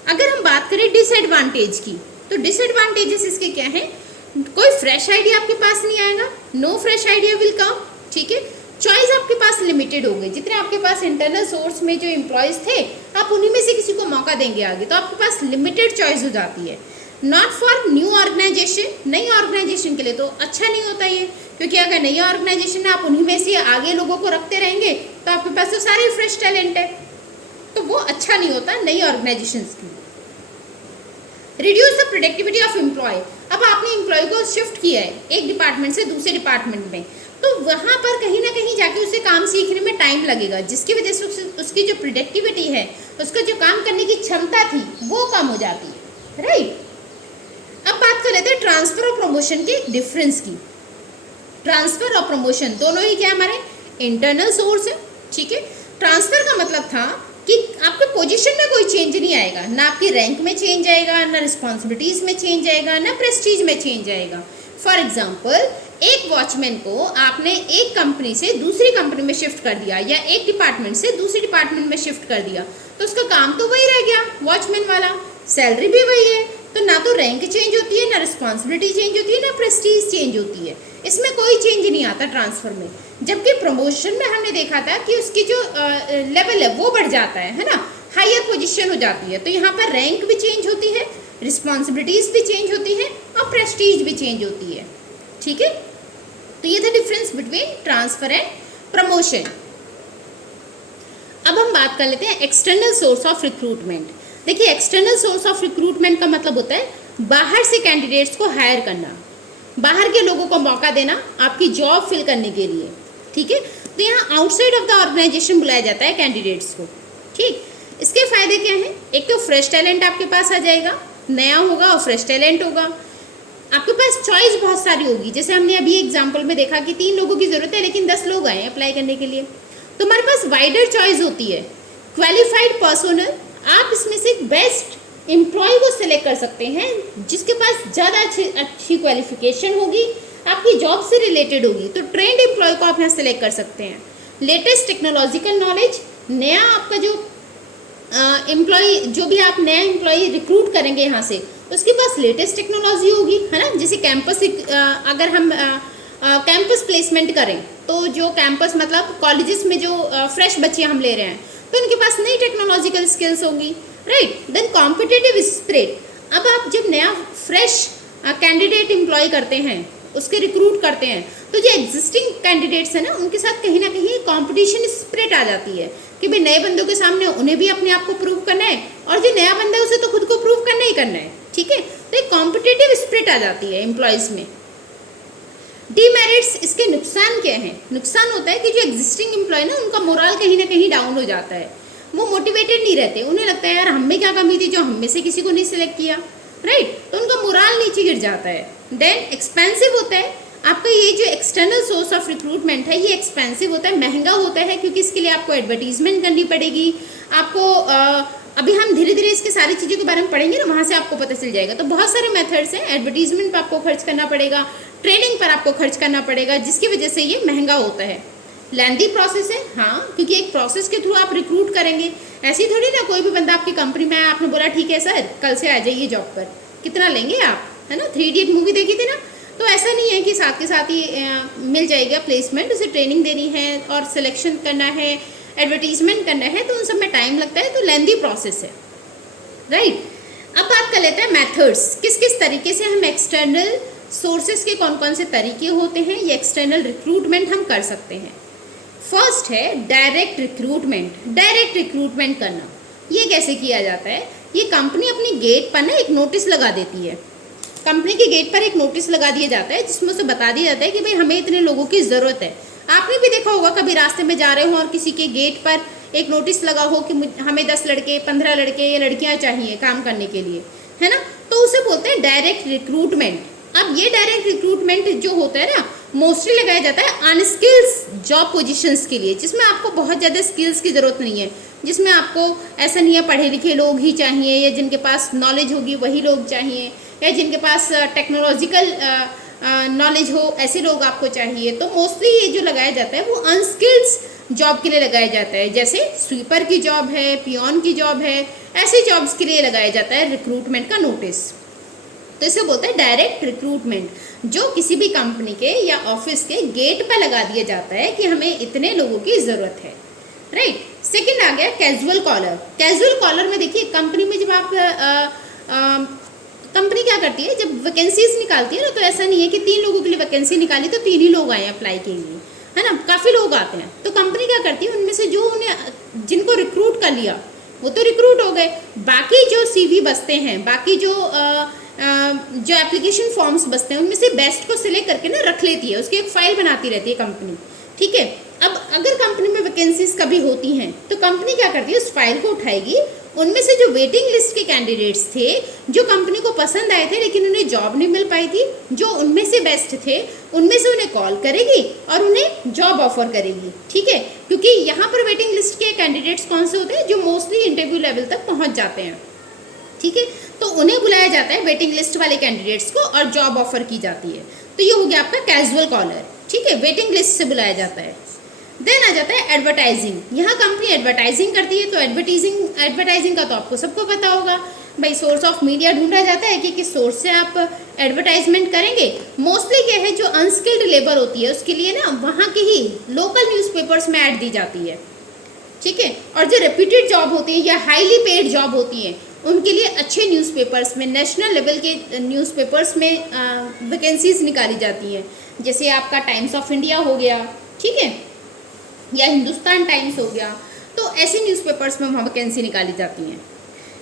अगर हम बात करें डिसएडवांटेज की, तो डिसएडवांटेजेस इसके क्या हैं, कोई फ्रेश आइडिया आपके पास नहीं आएगा, no fresh idea will come, ठीक है। चॉइस आपके पास लिमिटेड हो गई, जितने आपके पास इंटरनल सोर्स में जो एम्प्लॉयज़ थे आप उन्हीं में से किसी को मौका देंगे आगे, तो आपके पास लिमिटेड चॉइस हो जाती है। नॉट फॉर न्यू ऑर्गेनाइजेशन, नई ऑर्गेनाइजेशन के लिए तो अच्छा नहीं होता ये, क्योंकि अगर नई ऑर्गेनाइजेशन में आप उन्हीं में से आगे लोगों को रखते रहेंगे तो आपके पास तो सारे फ्रेश टैलेंट है, तो वो अच्छा नहीं होता नई ऑर्गेनाइजेशन की। Reduce the productivity of employ, अब आपने एम्प्लॉय को शिफ्ट किया है एक डिपार्टमेंट से दूसरे डिपार्टमेंट में, तो वहाँ पर कहीं ना कहीं जाके उसे काम सीखने में टाइम लगेगा, जिसकी वजह से उसकी जो प्रोडक्टिविटी है, उसको जो काम करने की क्षमता थी वो कम हो जाती है, राइट। अब बात कर लेते हैं ट्रांसफर और प्रमोशन के डिफरेंस की। ट्रांसफर और प्रमोशन दोनों ही क्या हमारे इंटरनल सोर्स है, ठीक है। ट्रांसफर का मतलब था कि आपके पोजीशन में कोई चेंज नहीं आएगा, ना आपकी रैंक में चेंज आएगा, ना रिस्पॉन्सिबिलिटीज में चेंज आएगा, ना प्रेस्टीज में चेंज आएगा। फॉर एग्जाम्पल, एक वॉचमैन को आपने एक कंपनी से दूसरी कंपनी में शिफ्ट कर दिया या एक डिपार्टमेंट से दूसरी डिपार्टमेंट में शिफ्ट कर दिया, तो उसका काम तो वही रह गया वॉचमैन वाला, सैलरी भी वही है, तो ना तो रैंक चेंज होती है, ना रिस्पॉन्सिबिलिटी चेंज होती है, ना प्रेस्टीज चेंज होती है, इसमें कोई चेंज नहीं आता ट्रांसफर में। जबकि प्रमोशन में हमने देखा था कि उसकी जो लेवल है वो बढ़ जाता है ना, हायर पोजीशन हो जाती है, तो यहाँ पर रैंक भी चेंज होती है, रिस्पॉन्सिबिलिटीज भी चेंज होती है और प्रेस्टीज भी चेंज होती है, ठीक है। तो ये था difference between transfer and promotion. अब हम बात कर लेते हैं एक्सटर्नल सोर्स ऑफ रिक्रूटमेंट। देखिए, एक्सटर्नल सोर्स ऑफ रिक्रूटमेंट का मतलब होता है बाहर से कैंडिडेट्स को हायर करना, बाहर के लोगों को मौका देना आपकी जॉब फिल करने के लिए, ठीक है। तो यहाँ आउटसाइड ऑफ द ऑर्गेनाइजेशन बुलाया जाता है कैंडिडेट्स को, ठीक। इसके फायदे क्या हैं? एक तो फ्रेश टैलेंट आपके पास आ जाएगा, नया होगा और फ्रेश टैलेंट होगा, आपके पास चॉइस बहुत सारी होगी। जैसे हमने अभी एग्जाम्पल में देखा कि 3 लोगों की ज़रूरत है लेकिन 10 लोग आए अप्लाई करने के लिए, तो हमारे पास वाइडर चॉइस होती है। क्वालिफाइड पर्सोनल, आप इसमें से बेस्ट एम्प्लॉय को सिलेक्ट कर सकते हैं जिसके पास ज़्यादा अच्छी क्वालिफिकेशन होगी, आपकी जॉब से रिलेटेड होगी, तो ट्रेंड एम्प्लॉय को आप यहाँ सिलेक्ट कर सकते हैं। लेटेस्ट टेक्नोलॉजिकल नॉलेज, नया आपका जो एम्प्लॉय, जो भी आप नया एम्प्लॉय रिक्रूट करेंगे यहाँ से, उसके पास लेटेस्ट टेक्नोलॉजी होगी, है ना। जैसे कैंपस, अगर हम कैंपस प्लेसमेंट करें तो जो कैंपस मतलब कॉलेजेस में जो फ्रेश बच्चे हम ले रहे हैं, तो उनके पास नई टेक्नोलॉजिकल स्किल्स होंगी, राइट। देन कॉम्पिटिटिव स्पिरिट, अब आप जब नया फ्रेश कैंडिडेट एम्प्लॉय करते हैं, उसके रिक्रूट करते हैं, तो जो एग्जिस्टिंग कैंडिडेट्स हैं ना, उनके साथ कहीं ना कहीं कॉम्पिटिशन स्पिरिट आ जाती है कि भाई नए बंदों के सामने उन्हें भी अपने आप को प्रूव करना है और जो नया बंदा है उसे तो खुद को प्रूव करना ही करना है, ठीक है। तो एक कॉम्पिटिटिव स्पिरिट आ जाती है एम्प्लॉयज़ में। डीमेरिट्स, इसके नुकसान क्या हैं? नुकसान होता है कि जो एग्जिस्टिंग एम्प्लॉय ना, उनका मोरल कहीं ना कहीं डाउन हो जाता है, वो मोटिवेटेड नहीं रहते, उन्हें लगता है यार हम में क्या कमी थी जो हम में से किसी को नहीं सिलेक्ट किया, राइट, तो उनका मोरल नीचे गिर जाता है। देन एक्सपेंसिव होता है, आपका ये जो एक्सटर्नल सोर्स ऑफ रिक्रूटमेंट है ये एक्सपेंसिव होता है, महंगा होता है, क्योंकि इसके लिए आपको एडवर्टीजमेंट करनी पड़ेगी, आपको अभी हम धीरे धीरे इसके सारी चीज़ों के बारे में पढ़ेंगे ना, वहाँ से आपको पता चल जाएगा। तो बहुत सारे मेथड्स हैं, एडवर्टीजमेंट पर आपको खर्च करना पड़ेगा, ट्रेनिंग पर आपको खर्च करना पड़ेगा, जिसकी वजह से ये महंगा होता है। लेंथी प्रोसेस है, हाँ, क्योंकि एक प्रोसेस के थ्रू आप रिक्रूट करेंगे, ऐसी थोड़ी ना कोई भी बंदा आपकी कंपनी में आया, आपने बोला ठीक है सर कल से आ जाइए जॉब पर, कितना लेंगे आप, है ना। 3 इडियट मूवी देखी थी ना, तो ऐसा नहीं है कि साथ के साथ ही मिल जाएगा प्लेसमेंट, उसे ट्रेनिंग देनी है और सिलेक्शन करना है, एडवर्टीजमेंट करना है, तो उन सब में टाइम लगता है, तो लेंथी प्रोसेस है, राइट। अब बात कर लेते हैं मेथड्स, किस किस तरीके से हम एक्सटर्नल सोर्सेज के कौन कौन से तरीके होते हैं ये एक्सटर्नल रिक्रूटमेंट हम कर सकते हैं। फर्स्ट है डायरेक्ट रिक्रूटमेंट। डायरेक्ट रिक्रूटमेंट करना, ये कैसे किया जाता है? ये कंपनी अपनी गेट पर ना एक नोटिस लगा देती है, कंपनी के गेट पर एक नोटिस लगा दिया जाता है जिसमें उसे बता दिया जाता है कि भाई हमें इतने लोगों की ज़रूरत है। आपने भी देखा होगा कभी रास्ते में जा रहे हो और किसी के गेट पर एक नोटिस लगा हो कि हमें 10 लड़के 15 लड़के या लड़कियां चाहिए काम करने के लिए, है ना, तो उसे बोलते हैं डायरेक्ट रिक्रूटमेंट। अब ये डायरेक्ट रिक्रूटमेंट जो होता है ना, मोस्टली लगाया जाता है अनस्किल्स जॉब पोजीशंस के लिए, जिसमें आपको बहुत ज़्यादा स्किल्स की ज़रूरत नहीं है, जिसमें आपको ऐसा नहीं है पढ़े लिखे लोग ही चाहिए या जिनके पास नॉलेज होगी वही लोग चाहिए, या जिनके पास टेक्नोलॉजिकल नॉलेज हो ऐसे लोग आपको चाहिए। तो मोस्टली ये जो लगाया जाता है वो अनस्किल्स जॉब के लिए लगाया जाता है, जैसे स्वीपर की जॉब है, पियोन की जॉब है, ऐसी जॉब्स के लिए लगाया जाता है रिक्रूटमेंट का नोटिस। तो इसे बोलते हैं डायरेक्ट रिक्रूटमेंट, जो किसी भी कंपनी के या ऑफिस के गेट पर लगा दिया जाता है कि हमें इतने लोगों की ज़रूरत है, राइट। सेकंड आ गया कैजुअल कॉलर। कैजुअल कॉलर में देखिए कंपनी में जब आप कंपनी क्या क्या करती है, जब वैकेंसीज निकालती है ना, तो ऐसा नहीं है कि 3 लोगों के लिए वैकेंसी निकाली तो 3 ही लोग आए अप्लाई के लिए, है ना, काफ़ी लोग आते हैं। तो कंपनी क्या करती है, उनमें से जो उन्हें जिनको रिक्रूट कर लिया वो तो रिक्रूट हो गए, बाकी जो CV बचते हैं, बाकी जो एप्लीकेशन फॉर्म्स बचते हैं, उनमें से बेस्ट को सिलेक्ट करके ना रख लेती है, उसकी एक फाइल बनाती रहती है कंपनी, ठीक है। अब अगर कंपनी में वैकेंसीज कभी होती हैं तो कंपनी क्या करती है, उस फाइल को उठाएगी, उनमें से जो वेटिंग लिस्ट के कैंडिडेट्स थे, जो कंपनी को पसंद आए थे लेकिन उन्हें जॉब नहीं मिल पाई थी, जो उनमें से बेस्ट थे, उनमें से उन्हें कॉल करेगी और उन्हें जॉब ऑफर करेगी, ठीक है। क्योंकि यहाँ पर वेटिंग लिस्ट के कैंडिडेट्स कौन से होते हैं, जो मोस्टली इंटरव्यू लेवल तक पहुँच जाते हैं, ठीक है। तो उन्हें बुलाया जाता है वेटिंग लिस्ट वाले कैंडिडेट्स को और जॉब ऑफर की जाती है। तो ये हो गया आपका कैजुअल कॉलर, ठीक है, वेटिंग लिस्ट से बुलाया जाता है। देन आ जाता है एडवर्टाइजिंग। यहाँ कंपनी एडवर्टाइजिंग करती है, तो एडवर्टाइजिंग का तो आपको सबको पता होगा भाई, सोर्स ऑफ मीडिया ढूंढा जाता है कि किस सोर्स से आप एडवर्टाइजमेंट करेंगे। मोस्टली क्या है, जो अनस्किल्ड लेबर होती है उसके लिए ना वहाँ के ही लोकल न्यूज़पेपर्स में ऐड दी जाती है, ठीक है। और जो रेप्यूटेड जॉब होती है या हाईली पेड जॉब होती है, उनके लिए अच्छे न्यूज़पेपर्स में, नेशनल लेवल के न्यूज़पेपर्स में वैकेंसीज निकाली जाती हैं, जैसे आपका टाइम्स ऑफ इंडिया हो गया, ठीक है, या हिंदुस्तान टाइम्स हो गया। तो ऐसे न्यूज़पेपर्स में वहाँ वैकेंसी निकाली जाती हैं।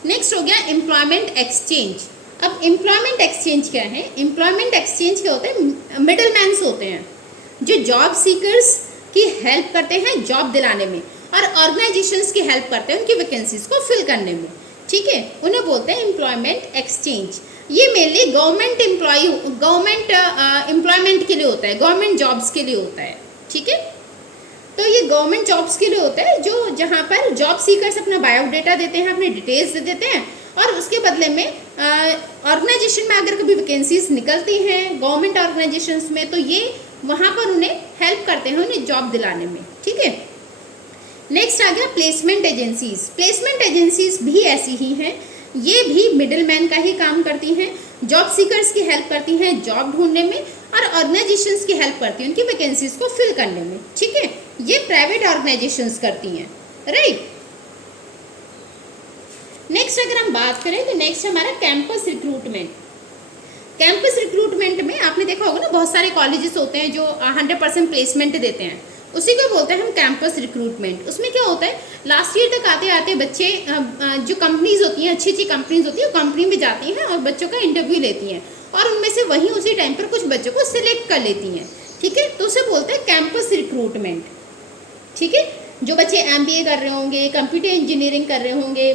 नेक्स्ट हो गया एम्प्लॉयमेंट एक्सचेंज। अब एम्प्लॉयमेंट एक्सचेंज क्या है, एम्प्लॉयमेंट एक्सचेंज क्या होते हैं, मिडल मैन्स होते हैं जो जॉब सीकर्स की हेल्प करते हैं जॉब दिलाने में, और ऑर्गेनाइजेशंस की हेल्प करते हैं उनकी वैकेंसीज को फिल करने में, ठीक है, उन्हें बोलते हैं एम्प्लॉयमेंट एक्सचेंज। ये मेनली गवर्नमेंट एम्प्लॉयमेंट के लिए होता है, गवर्नमेंट जॉब्स के लिए होता है, ठीक है। तो ये गवर्नमेंट जॉब्स के लिए होता है, जो जहाँ पर जॉब सीकर्स अपना बायोडाटा देते हैं, अपने डिटेल्स दे देते हैं, और उसके बदले में ऑर्गेनाइजेशन में अगर कभी वैकेंसीज निकलती हैं गवर्नमेंट ऑर्गेनाइजेशंस में, तो ये वहाँ पर उन्हें हेल्प करते हैं उन्हें जॉब दिलाने में, ठीक है। नेक्स्ट आ गया प्लेसमेंट एजेंसीज। प्लेसमेंट एजेंसीज भी ऐसी ही हैं, ये भी मिडिलमैन का ही काम करती हैं, जॉब सीकर्स की हेल्प करती हैं जॉब ढूंढने में, और ऑर्गेनाइजेशंस की हेल्प करती हैं उनकी वैकेंसीज को फिल करने में, ठीक है। ये प्राइवेट ऑर्गेनाइजेशंस करती हैं, राइट। नेक्स्ट अगर हम बात करें तो नेक्स्ट हमारा कैंपस रिक्रूटमेंट। कैंपस रिक्रूटमेंट में आपने देखा होगा ना, बहुत सारे कॉलेजेस होते हैं जो 100% प्लेसमेंट देते हैं, उसी को बोलते हैं हम कैंपस रिक्रूटमेंट। उसमें क्या होता है, लास्ट ईयर तक आते आते बच्चे जो कंपनीज होती हैं, अच्छी अच्छी कंपनीज होती हैं, वो कंपनी में जाती हैं और बच्चों का इंटरव्यू लेती हैं, और उनमें से वहीं उसी टाइम पर कुछ बच्चों को सिलेक्ट कर लेती हैं, ठीक है। तो उसे बोलते हैं कैंपस रिक्रूटमेंट, ठीक है। जो बच्चे MBA कर रहे होंगे, कंप्यूटर इंजीनियरिंग कर रहे होंगे,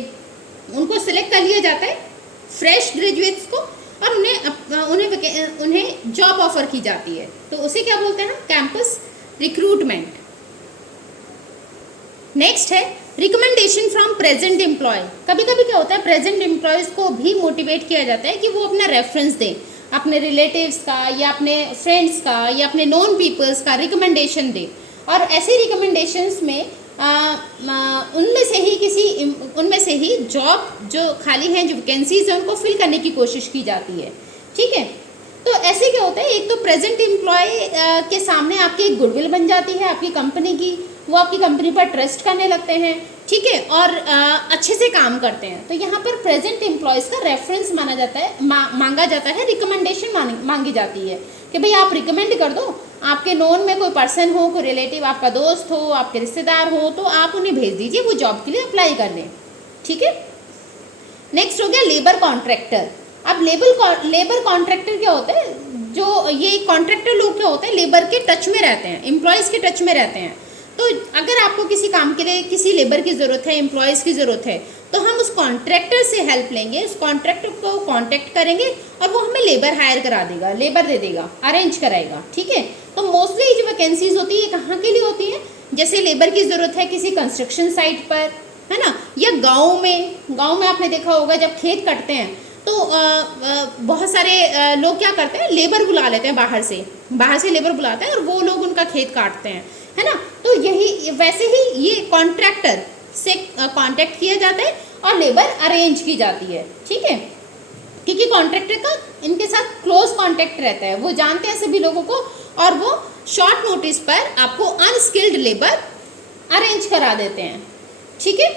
उनको सिलेक्ट कर लिया जाता है, फ्रेश ग्रेजुएट्स को, और उन्हें जॉब ऑफर की जाती है, तो उसे क्या बोलते हैं हम, कैंपस रिक्रूटमेंट। नेक्स्ट है रिकमेंडेशन फ्रॉम प्रेजेंट एम्प्लॉय। कभी कभी क्या होता है, प्रेजेंट एम्प्लॉयज़ को भी मोटिवेट किया जाता है कि वो अपना रेफरेंस दें, अपने रिलेटिव्स का या अपने फ्रेंड्स का या अपने नोन पीपल्स का रिकमेंडेशन दें, और ऐसे रिकमेंडेशंस में उनमें से ही जॉब जो खाली हैं, जो वैकेंसीज हैं, उनको फिल करने की कोशिश की जाती है, ठीक है। तो ऐसे क्या होता है, एक तो प्रेजेंट एम्प्लॉय के सामने आपकी एक गुडविल बन जाती है आपकी कंपनी की, वो आपकी कंपनी पर ट्रस्ट करने लगते हैं, ठीक है, और अच्छे से काम करते हैं। तो यहाँ पर प्रेजेंट एम्प्लॉयज़ का रेफरेंस माना जाता है, मांगा जाता है, रिकमेंडेशन मांगी जाती है कि भाई आप रिकमेंड कर दो, आपके नोन में कोई पर्सन हो, कोई रिलेटिव, आपका दोस्त हो, आपके रिश्तेदार हो, तो आप उन्हें भेज दीजिए, वो जॉब के लिए अप्लाई कर लें, ठीक है। नेक्स्ट हो गया लेबर कॉन्ट्रैक्टर। अब लेबर कॉन्ट्रैक्टर क्या होता है, जो ये कॉन्ट्रैक्टर लोग क्या होते हैं, लेबर के टच में रहते हैं, एम्प्लॉयज़ के टच में रहते हैं। तो अगर आपको किसी काम के लिए किसी लेबर की ज़रूरत है, एम्प्लॉयज़ की ज़रूरत है, तो हम उस कॉन्ट्रैक्टर से हेल्प लेंगे, उस कॉन्ट्रैक्टर को कांटेक्ट करेंगे और वो हमें लेबर हायर करा देगा, लेबर दे देगा, अरेंज कराएगा, ठीक है। तो मोस्टली जो वैकेंसीज होती है कहाँ के लिए होती है, जैसे लेबर की ज़रूरत है किसी कंस्ट्रक्शन साइट पर, है ना, या गाँव में आपने देखा होगा जब खेत कटते हैं तो बहुत सारे लोग क्या करते हैं, लेबर बुला लेते हैं, बाहर से लेबर बुलाते हैं और वो लोग उनका खेत काटते हैं, है ना। तो यही वैसे ही ये कॉन्ट्रैक्टर से कांटेक्ट किया जाता है और लेबर अरेंज की जाती है, ठीक है, क्योंकि कॉन्ट्रैक्टर का इनके साथ क्लोज कांटेक्ट रहता है, वो जानते हैं सभी लोगों को, और वो शॉर्ट नोटिस पर आपको अनस्किल्ड लेबर अरेंज करा देते हैं, ठीक है।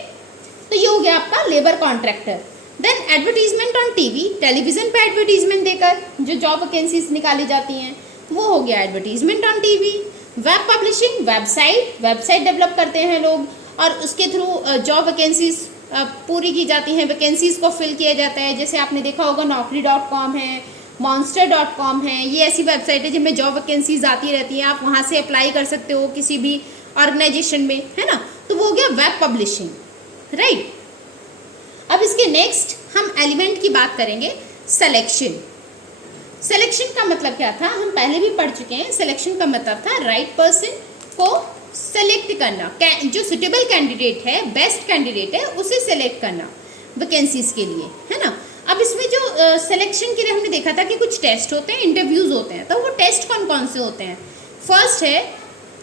तो ये हो गया आपका labour contractor. Then advertisement on TV, television पे एडवर्टीजमेंट देकर जो जॉब वैकेंसीज निकाली जाती हैं वो हो गया advertisement on TV. Web publishing, website develop करते हैं लोग और उसके थ्रू जॉब वैकेंसीज पूरी की जाती हैं, वैकेंसीज को फिल किया जाता है। जैसे आपने देखा होगा naukri.com है, monster.com है, ये ऐसी वेबसाइट है जिनमें जॉब वैकेंसीज आती रहती हैं, आप वहाँ से अप्लाई कर सकते हो किसी भी ऑर्गेनाइजेशन में, है ना। तो वो हो गया वेब पब्लिशिंग, राइट। अब इसके नेक्स्ट हम एलिमेंट की बात करेंगे, सिलेक्शन। सिलेक्शन का मतलब क्या था, हम पहले भी पढ़ चुके हैं। सिलेक्शन का मतलब था राइट पर्सन को सेलेक्ट करना, जो सुटेबल कैंडिडेट है, बेस्ट कैंडिडेट है, उसे सेलेक्ट करना वैकेंसीज के लिए, है ना। अब इसमें जो सिलेक्शन के लिए हमने देखा था कि कुछ टेस्ट होते हैं, इंटरव्यूज होते हैं। तो वो टेस्ट कौन कौन से होते हैं? फर्स्ट है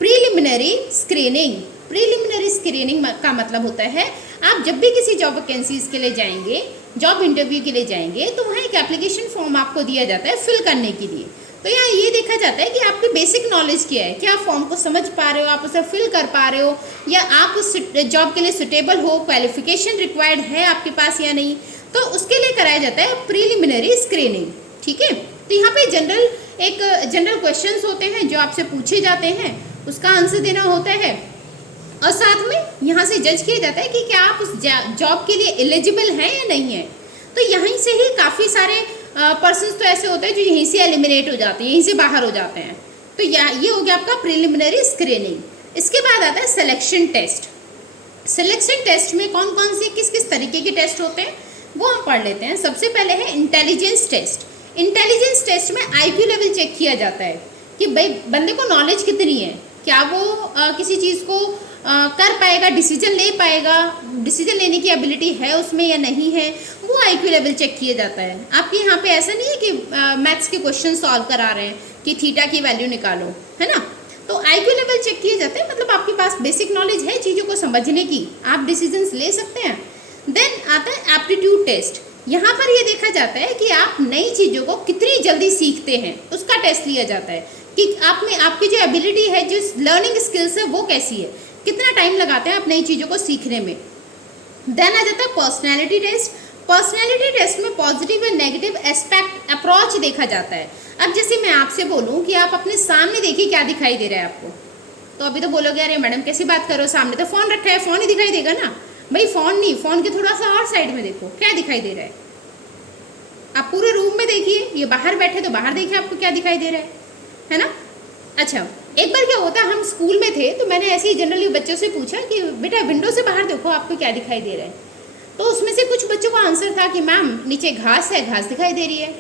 प्रीलिमिनरी स्क्रीनिंग। प्रीलिमिनरी स्क्रीनिंग का मतलब होता है आप जब भी किसी जॉब वैकेंसीज के लिए जाएंगे, जॉब इंटरव्यू के लिए जाएंगे, तो वहाँ एक एप्लीकेशन फॉर्म आपको दिया जाता है फिल करने के लिए। तो यहाँ ये देखा जाता है कि आपकी बेसिक नॉलेज क्या है, क्या आप फॉर्म को समझ पा रहे हो, आप उसे फिल कर पा रहे हो, या आप उस जॉब के लिए सुटेबल हो, क्वालिफिकेशन रिक्वायर्ड है आपके पास या नहीं। तो उसके लिए कराया जाता है प्रीलिमिनरी स्क्रीनिंग, ठीक है। तो यहाँ पे जनरल क्वेश्चंस होते हैं जो आपसे पूछे जाते हैं, उसका आंसर देना होता है और साथ में यहाँ से जज किया जाता है कि क्या आप उस जॉब के लिए एलिजिबल हैं या नहीं है। तो यहीं से ही काफ़ी सारे पर्सन्स तो ऐसे होते हैं जो यहीं से एलिमिनेट हो जाते हैं, यहीं से बाहर हो जाते हैं। तो ये हो गया आपका प्रीलिमिनरी स्क्रीनिंग। इसके बाद आता है सिलेक्शन टेस्ट। सिलेक्शन टेस्ट में कौन कौन से किस किस तरीके के टेस्ट होते हैं वो हम पढ़ लेते हैं। सबसे पहले है इंटेलिजेंस टेस्ट। इंटेलिजेंस टेस्ट में IQ लेवल चेक किया जाता है कि भाई बंदे को नॉलेज कितनी है, क्या वो किसी चीज़ को कर पाएगा, डिसीजन ले पाएगा, डिसीजन लेने की एबिलिटी है उसमें या नहीं है, वो IQ लेवल चेक किया जाता है। आपके यहाँ पे ऐसा नहीं है कि मैथ्स के क्वेश्चन सॉल्व करा रहे हैं कि थीटा की वैल्यू निकालो, है ना। तो IQ लेवल चेक किए जाते हैं, मतलब आपके पास बेसिक नॉलेज है चीज़ों को समझने की, आप डिसीजंस ले सकते हैं। देन आता है एप्टीट्यूड टेस्ट। यहाँ पर ये देखा जाता है कि आप नई चीज़ों को कितनी जल्दी सीखते हैं, उसका टेस्ट लिया जाता है कि आप में आपकी जो एबिलिटी है, जो लर्निंग स्किल्स है वो कैसी है, कितना टाइम लगाते हैं आप नई चीज़ों को सीखने में। देन आ जाता है पर्सनैलिटी टेस्ट। पर्सनैलिटी टेस्ट में पॉजिटिव और नेगेटिव एस्पेक्ट अप्रोच देखा जाता है। अब जैसे मैं आपसे बोलूँ कि आप अपने सामने देखिए क्या दिखाई दे रहा है आपको, तो अभी तो बोलोगे अरे मैडम कैसी बात करो, सामने तो फ़ोन रखा है, फ़ोन ही दिखाई देगा ना। भाई फ़ोन नहीं, फ़ोन के थोड़ा सा और साइड में देखो क्या दिखाई दे रहा है। आप पूरे रूम में देखिए, ये बाहर बैठे तो बाहर देखिए आपको क्या दिखाई दे रहा है ना। अच्छा, एक बार क्या होता है, हम स्कूल में थे तो मैंने ऐसे ही जनरली बच्चों से पूछा कि बेटा विंडो से बाहर देखो आपको क्या दिखाई दे रहा है। तो उसमें से कुछ बच्चों का आंसर था कि मैम नीचे घास है, घास दिखाई दे रही है।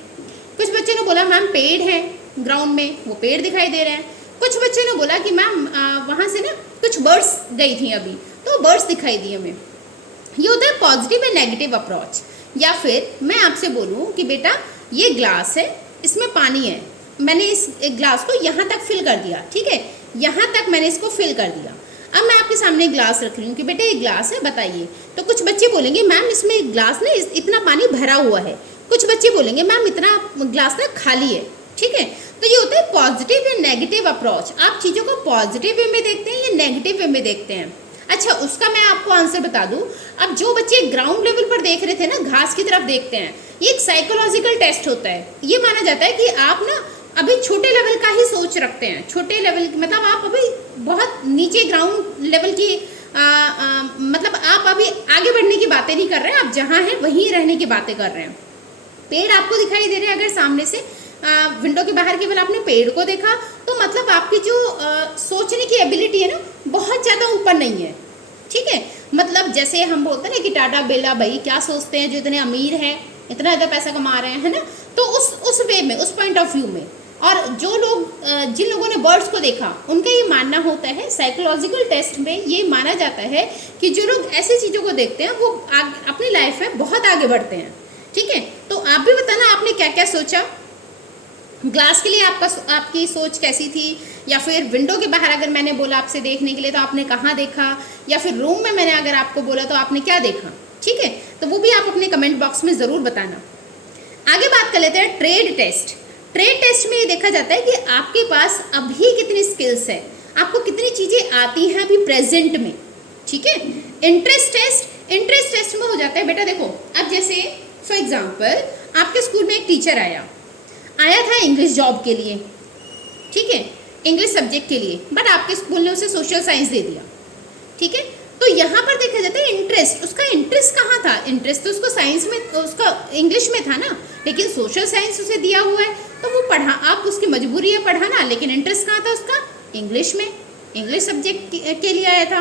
कुछ बच्चों ने बोला मैम पेड़ है ग्राउंड में, वो पेड़ दिखाई दे रहे हैं। कुछ बच्चों ने बोला कि मैम वहाँ से ना कुछ बर्ड्स गई थी अभी, तो बर्ड्स दिखाई दी हमें। ये होता है पॉजिटिव एंड नेगेटिव अप्रोच। या फिर मैं आपसे बोलूँ कि बेटा ये ग्लास है, इसमें पानी है, मैंने इस ग्लास को यहाँ तक फिल कर दिया, ठीक है, यहाँ तक मैंने इसको फिल कर दिया। अब मैं आपके सामने ग्लास रख रही हूँ कि बेटा ये ग्लास है, बताइए। तो कुछ बच्चे बोलेंगे मैम इसमें ग्लास ना इतना पानी भरा हुआ है। कुछ बच्चे बोलेंगे मैम इतना ग्लास ना खाली है, ठीक है। तो ये होता है पॉजिटिव या नेगेटिव अप्रोच। आप चीज़ों को पॉजिटिव वे में देखते हैं या नेगेटिव वे में देखते हैं। अच्छा, उसका मैं आपको आंसर बता दूं। अब जो बच्चे ग्राउंड लेवल पर देख रहे थे ना, घास की तरफ देखते हैं, ये एक साइकोलॉजिकल टेस्ट होता है। ये माना जाता है कि आप ना अभी छोटे लेवल का ही सोच रखते हैं, छोटे लेवल मतलब आप अभी बहुत नीचे ग्राउंड लेवल की मतलब आप अभी आगे बढ़ने की बातें नहीं कर रहे हैं, आप जहाँ हैं वहीं रहने की बातें कर रहे हैं। पेड़ आपको दिखाई दे रहे हैं, अगर सामने से विंडो के बाहर केवल आपने पेड़ को देखा तो मतलब आपकी जो सोचने की एबिलिटी है ना बहुत ज़्यादा ऊपर नहीं है, ठीक है। मतलब जैसे हम बोलते हैं ना कि टाटा बिरला भाई क्या सोचते हैं जो इतने अमीर हैं, इतना ज़्यादा पैसा कमा रहे हैं, है ना। तो उस वे में, उस पॉइंट ऑफ व्यू में। और जो लोग जिन लोगों ने बर्ड्स को देखा उनका ये मानना होता है, साइकोलॉजिकल टेस्ट में ये माना जाता है कि जो लोग ऐसी चीज़ों को देखते हैं वो अपनी लाइफ में बहुत आगे बढ़ते हैं, ठीक है। तो आप भी बताना आपने क्या क्या सोचा, ग्लास के लिए आपकी सोच कैसी थी, या फिर विंडो के बाहर अगर मैंने बोला आपसे देखने के लिए तो आपने कहाँ देखा, या फिर रूम में मैंने अगर आपको बोला तो आपने क्या देखा, ठीक है। तो वो भी आप अपने कमेंट बॉक्स में ज़रूर बताना। आगे बात कर लेते हैं ट्रेड टेस्ट। ट्रेड टेस्ट में ये देखा जाता है कि आपके पास अभी कितनी स्किल्स है, आपको कितनी चीज़ें आती हैं अभी प्रेजेंट में, ठीक है। इंटरेस्ट टेस्ट में हो जाता है बेटा देखो, अब जैसे फॉर एग्जाम्पल, आपके स्कूल में एक टीचर आया था इंग्लिश जॉब के लिए, ठीक है, इंग्लिश सब्जेक्ट के लिए, बट आपके स्कूल ने उसे सोशल साइंस दे दिया, ठीक है। तो यहाँ पर देखा जाता है इंटरेस्ट, उसका इंटरेस्ट कहाँ था? इंटरेस्ट तो उसको साइंस में, उसका इंग्लिश में था ना, लेकिन सोशल साइंस उसे दिया हुआ है तो वो पढ़ा, आप उसकी मजबूरी है पढ़ाना, लेकिन इंटरेस्ट कहाँ था उसका? इंग्लिश में, इंग्लिश सब्जेक्ट के लिए आया था।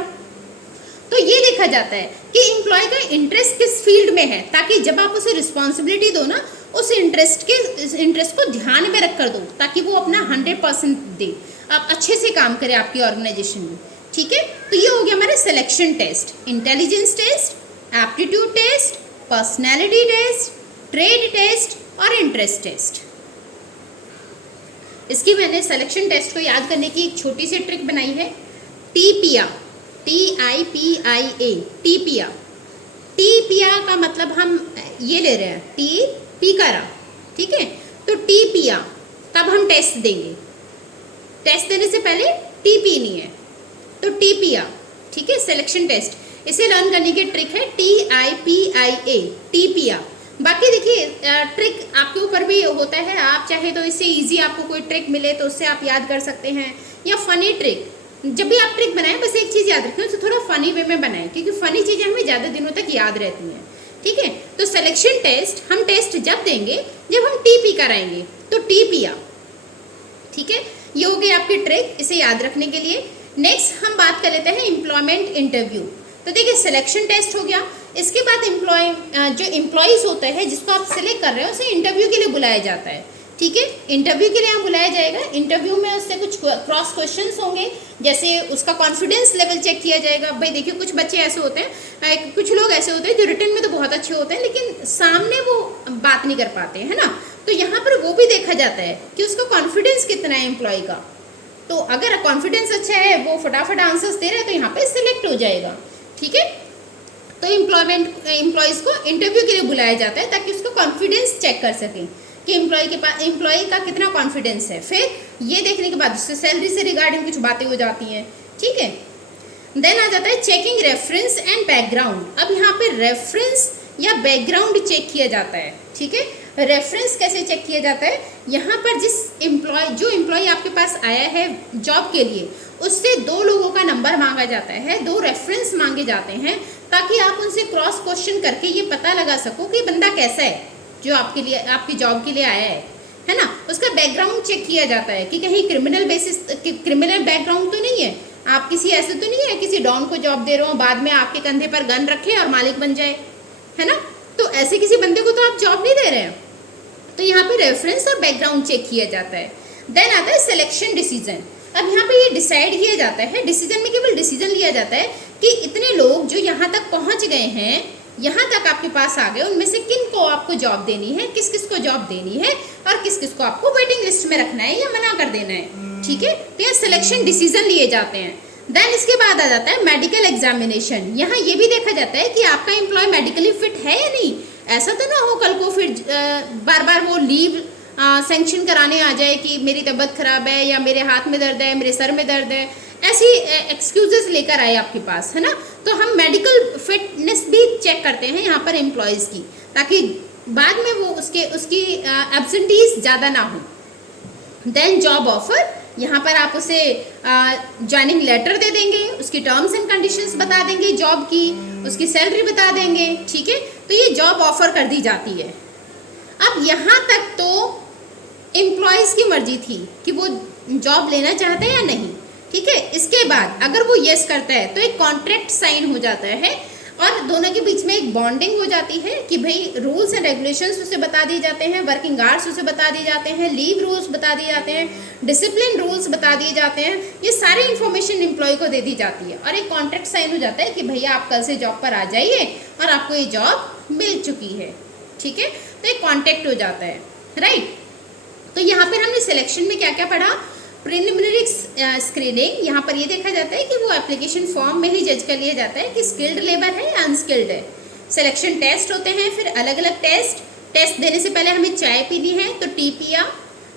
तो ये देखा जाता है कि एम्प्लॉय का इंटरेस्ट किस फील्ड में है, ताकि जब आप उसे रिस्पॉन्सिबिलिटी दो ना, उस इंटरेस्ट को ध्यान में रख कर दो, ताकि वो अपना 100% दे, आप अच्छे से काम करें आपकी ऑर्गेनाइजेशन में, ठीक है। तो ये हो गया हमारे selection test, intelligence test, aptitude test, personality test, trade test और इंटरेस्ट टेस्ट। इसकी मैंने सिलेक्शन टेस्ट को याद करने की एक छोटी सी ट्रिक बनाई है, TPIA, TIPIA, TPIA। TPIA का मतलब हम ये ले रहे हैं, T का रा, ठीक है। तो TPIA तब हम टेस्ट देंगे, टेस्ट देने से पहले TP नहीं है, तो TPIA, ठीक है, सिलेक्शन टेस्ट। इसे लर्न करने की ट्रिक है TIPIA, TPIA। बाकी देखिए ट्रिक आपके ऊपर भी होता है, आप चाहे तो इससे इजी आपको कोई ट्रिक मिले तो उससे आप याद कर सकते हैं, या फनी ट्रिक। जब भी आप ट्रिक बनाएं बस एक चीज़ याद रखें, उसे थोड़ा फनी वे में बनाएं, क्योंकि फनी चीज़ें हमें ज़्यादा दिनों तक याद रहती हैं, ठीक है। तो सिलेक्शन टेस्ट हम टेस्ट जब देंगे जब हम TP कराएंगे, तो TPIA, ठीक है। ये हो गई आपकी ट्रिक इसे याद रखने के लिए। नेक्स्ट हम बात कर लेते हैं एम्प्लॉयमेंट इंटरव्यू। तो देखिए सिलेक्शन टेस्ट हो गया, इसके बाद जो एम्प्लॉयज़ होता है जिसको आप सिलेक्ट कर रहे हो उसे इंटरव्यू के लिए बुलाया जाता है, ठीक है। इंटरव्यू के लिए यहाँ बुलाया जाएगा, इंटरव्यू में उससे कुछ क्रॉस क्वेश्चंस होंगे, जैसे उसका कॉन्फिडेंस लेवल चेक किया जाएगा। भाई देखिए कुछ बच्चे ऐसे होते हैं, कुछ लोग ऐसे होते हैं जो रिटन में तो बहुत अच्छे होते हैं लेकिन सामने वो बात नहीं कर पाते हैं ना, तो यहाँ पर वो भी देखा जाता है कि उसका कॉन्फिडेंस कितना है एम्प्लॉय का। तो अगर कॉन्फिडेंस अच्छा है, वो फटाफट आंसर्स दे रहे हैं, तो यहाँ पर सिलेक्ट हो जाएगा, ठीक है। तो एम्प्लॉयज़ को इंटरव्यू के लिए बुलाया जाता है ताकि उसका कॉन्फिडेंस चेक कर सकें कि एम्प्लॉय का कितना कॉन्फिडेंस है। फिर ये देखने के बाद उससे सैलरी से रिगार्डिंग कुछ बातें हो जाती हैं, ठीक है। देन आ जाता है चेकिंग रेफरेंस एंड बैकग्राउंड। अब यहाँ पे रेफरेंस या बैकग्राउंड चेक किया जाता है, ठीक है। रेफरेंस कैसे चेक किया जाता है? यहाँ पर जो एम्प्लॉय आपके पास आया है जॉब के लिए, उससे 2 लोगों का नंबर मांगा जाता है, 2 रेफरेंस मांगे जाते हैं, ताकि आप उनसे क्रॉस क्वेश्चन करके ये पता लगा सको कि बंदा कैसा है जो आपकी जॉब के लिए आया है ना। उसका बैकग्राउंड चेक किया जाता है कि कहीं क्रिमिनल बैकग्राउंड तो नहीं है, आप किसी ऐसे तो नहीं है किसी डॉन को जॉब दे रहे हो, बाद में आपके कंधे पर गन रखे और मालिक बन जाए, है ना। तो ऐसे किसी बंदे को तो आप जॉब नहीं दे रहे हैं। तो यहाँ पे रेफरेंस और बैकग्राउंड चेक किया जाता है। देन आता है सिलेक्शन डिसीजन। अब यहाँ पे ये डिसाइड किया जाता है, डिसीजन में केवल डिसीजन लिया जाता है कि इतने लोग जो यहाँ तक पहुँच गए हैं, यहाँ तक आपके पास आ गए, उनमें से किन को आपको जॉब देनी है, किस किस को जॉब देनी है और किस किस को आपको वेटिंग लिस्ट में रखना है या मना कर देना है, ठीक है। तो ये सिलेक्शन डिसीजन लिए जाते हैं। देन इसके बाद आ जाता है मेडिकल एग्जामिनेशन। यहाँ ये भी देखा जाता है कि आपका एम्प्लॉय मेडिकली फिट है या नहीं। ऐसा तो ना हो कल को फिर बार बार वो लीव सेंक्शन कराने आ जाए कि मेरी तबीयत खराब है या मेरे हाथ में दर्द है, मेरे सर में दर्द है, ऐसी एक्सक्यूजेस लेकर आए आपके पास, है ना। तो हम मेडिकल फिटनेस भी चेक करते हैं यहाँ पर एम्प्लॉयज़ की, ताकि बाद में वो उसकी एब्सेंटीज ज़्यादा ना हो। देन जॉब ऑफर, यहाँ पर आप उसे ज्वाइनिंग लेटर दे देंगे, उसकी टर्म्स एंड कंडीशंस बता देंगे जॉब की, उसकी सैलरी बता देंगे, ठीक है। तो ये जॉब ऑफर कर दी जाती है। अब यहाँ तक तो एम्प्लॉयज़ की मर्जी थी कि वो जॉब लेना चाहता है या नहीं, ठीक है। इसके बाद अगर वो येस करता है तो एक कॉन्ट्रैक्ट साइन हो जाता है और दोनों के बीच में एक बॉन्डिंग हो जाती है कि भाई रूल्स एंड रेगुलेशंस उसे बता दिए जाते हैं, वर्किंग आवर्स उसे बता दिए जाते हैं, लीव रूल्स बता दिए जाते हैं, डिसिप्लिन रूल्स बता दिए जाते हैं। ये सारी इन्फॉर्मेशन एम्प्लॉय को दे दी जाती है और एक कॉन्ट्रैक्ट साइन हो जाता है कि भैया आप कल से जॉब पर आ जाइए और आपको ये जॉब मिल चुकी है, ठीक है। तो एक कॉन्ट्रैक्ट हो जाता है, राइट। तो यहाँ पर हमने सिलेक्शन में क्या क्या पढ़ा? प्रिलिमिनरी स्क्रीनिंग, यहाँ पर ये देखा जाता है कि वो एप्लीकेशन फॉर्म में ही जज कर लिया जाता है कि स्किल्ड लेबर है या अनस्किल्ड है। सिलेक्शन टेस्ट होते हैं, फिर अलग अलग टेस्ट देने से पहले हमें चाय पीनी है तो TPIA।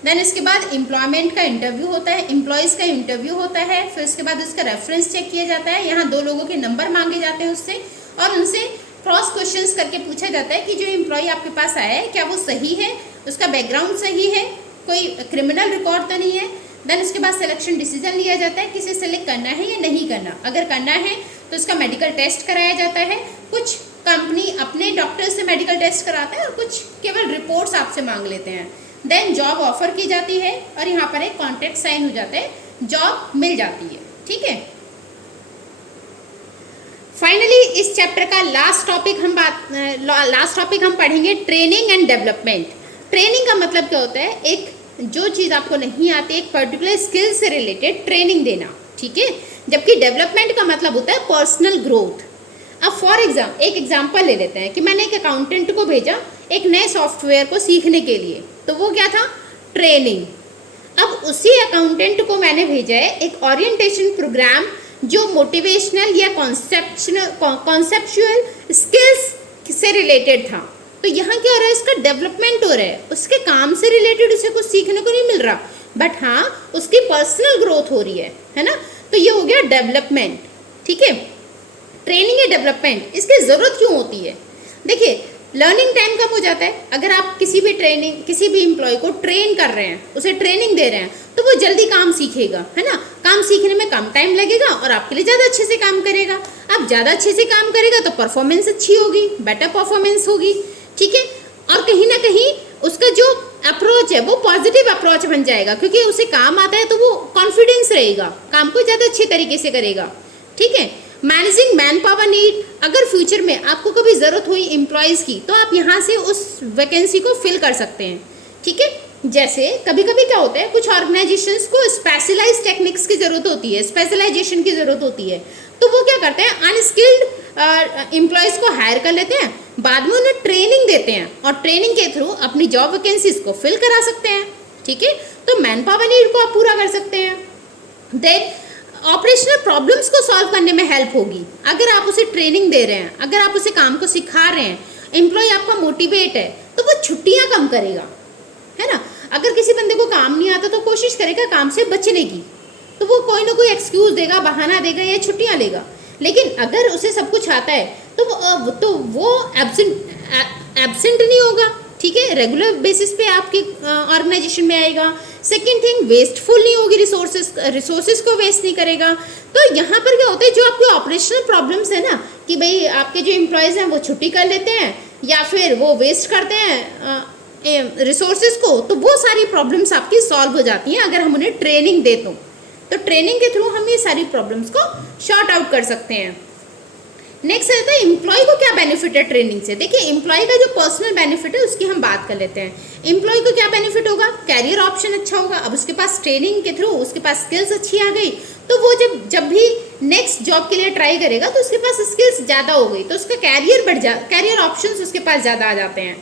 देन इसके बाद एम्प्लॉयमेंट का इंटरव्यू होता है, एम्प्लॉयज़ का इंटरव्यू होता है, फिर उसके बाद उसका रेफरेंस चेक किया जाता है। यहाँ 2 लोगों के नंबर मांगे जाते हैं उससे और उनसे क्रॉस क्वेश्चंस करके पूछा जाता है कि जो एम्प्लॉय आपके पास आया है क्या वो सही है, उसका बैकग्राउंड सही है, कोई क्रिमिनल रिकॉर्ड तो नहीं है। देन उसके बाद सिलेक्शन डिसीजन लिया जाता है किसे सेलेक्ट करना है या नहीं करना। अगर करना है तो उसका मेडिकल टेस्ट कराया जाता है। कुछ कंपनी अपने डॉक्टर से मेडिकल टेस्ट कराता है और कुछ केवल रिपोर्ट्स आपसे मांग लेते हैं। देन जॉब ऑफर की जाती है और यहाँ पर एक कॉन्ट्रैक्ट साइन हो जाता है, जॉब मिल जाती है। ठीक है, फाइनली इस चैप्टर का लास्ट टॉपिक हम पढ़ेंगे ट्रेनिंग एंड डेवलपमेंट। ट्रेनिंग का मतलब क्या होता है, एक जो चीज़ आपको नहीं आती एक पर्टिकुलर स्किल से रिलेटेड ट्रेनिंग देना। ठीक है, जबकि डेवलपमेंट का मतलब होता है पर्सनल ग्रोथ। अब फॉर एक एग्जांपल ले लेते हैं कि मैंने एक अकाउंटेंट को भेजा एक नए सॉफ्टवेयर को सीखने के लिए, तो वो क्या था, ट्रेनिंग। अब उसी अकाउंटेंट को मैंने भेजा है एक ओरिएंटेशन प्रोग्राम जो मोटिवेशनल या कॉन्सेप्चुअल स्किल्स से रिलेटेड था। तो यहाँ क्या हो रहा है, इसका डेवलपमेंट हो रहा है, उसके काम से रिलेटेड उसे कुछ सीखने को नहीं मिल रहा, बट हाँ उसकी पर्सनल ग्रोथ हो रही है ना। तो ये हो गया डेवलपमेंट। ठीक है, ट्रेनिंग या डेवलपमेंट, इसकी ज़रूरत क्यों होती है? देखिए, लर्निंग टाइम कम हो जाता है। अगर आप किसी भी एम्प्लॉय को ट्रेन कर रहे हैं, उसे ट्रेनिंग दे रहे हैं, तो वो जल्दी काम सीखेगा, है ना। काम सीखने में कम टाइम लगेगा और आपके लिए ज़्यादा अच्छे से काम करेगा। अब ज़्यादा अच्छे से काम करेगा तो परफॉर्मेंस अच्छी होगी, बेटर परफॉर्मेंस होगी। ठीक है, और कहीं ना कहीं उसका जो अप्रोच है वो पॉजिटिव अप्रोच बन जाएगा, क्योंकि उसे काम आता है तो वो कॉन्फिडेंस रहेगा, काम को ज़्यादा अच्छे तरीके से करेगा। ठीक है, मैनेजिंग मैन पावर नीड, अगर फ्यूचर में आपको कभी ज़रूरत हुई एम्प्लॉयज़ की तो आप यहाँ से उस वैकेंसी को फिल कर सकते हैं। ठीक है, जैसे कभी कभी क्या होता है, कुछ ऑर्गेनाइजेशंस को स्पेशलाइज टेक्निक्स की ज़रूरत होती है, स्पेशलाइजेशन की ज़रूरत होती है, तो वो क्या करते हैं, अनस्किल्ड एम्प्लॉयज़ को हायर कर लेते हैं, बाद में उन्हें ट्रेनिंग देते हैं और ट्रेनिंग के थ्रू अपनी जॉब वैकेंसीज को फिल करा सकते हैं। ठीक है, तो मैन पावर नीड को आप पूरा कर सकते हैं। देन ऑपरेशनल प्रॉब्लम्स को सॉल्व करने में हेल्प होगी। अगर आप उसे ट्रेनिंग दे रहे हैं, अगर आप उसे काम को सिखा रहे हैं, एम्प्लॉय आपका मोटिवेट है, तो वो छुट्टियां कम करेगा, है ना। अगर किसी बंदे को काम नहीं आता तो कोशिश करेगा काम से बचने की, तो वो कोई ना कोई एक्सक्यूज देगा, बहाना देगा या छुट्टियां लेगा। लेकिन अगर उसे सब कुछ आता है तो वो एब्सेंट नहीं होगा। ठीक है, रेगुलर बेसिस पे आपके ऑर्गेनाइजेशन में आएगा। सेकेंड थिंग, वेस्टफुल नहीं होगी, रिसोर्सेज को वेस्ट नहीं करेगा। तो यहाँ पर क्या होता है, जो आपके ऑपरेशनल प्रॉब्लम्स है ना, कि भाई आपके जो एम्प्लॉयज़ हैं वो छुट्टी कर लेते हैं या फिर वो वेस्ट करते हैं रिसोर्सेज को, तो वो सारी प्रॉब्लम्स आपकी सॉल्व हो जाती हैं अगर हम उन्हें ट्रेनिंग दें तो ट्रेनिंग के थ्रू हम ये सारी प्रॉब्लम्स को शॉर्ट आउट कर सकते हैं। नेक्स्ट आता है एम्प्लॉय को क्या बेनिफिट है ट्रेनिंग से। देखिए, एम्प्लॉय का जो पर्सनल बेनिफिट है उसकी हम बात कर लेते हैं। एम्प्लॉय को क्या बेनिफिट होगा, कैरियर ऑप्शन अच्छा होगा। अब उसके पास ट्रेनिंग के थ्रू उसके पास स्किल्स अच्छी आ गई, तो वो जब भी नेक्स्ट जॉब के लिए ट्राई करेगा तो उसके पास स्किल्स ज़्यादा हो गई, तो उसका कैरियर ऑप्शन उसके पास ज़्यादा आ जाते हैं।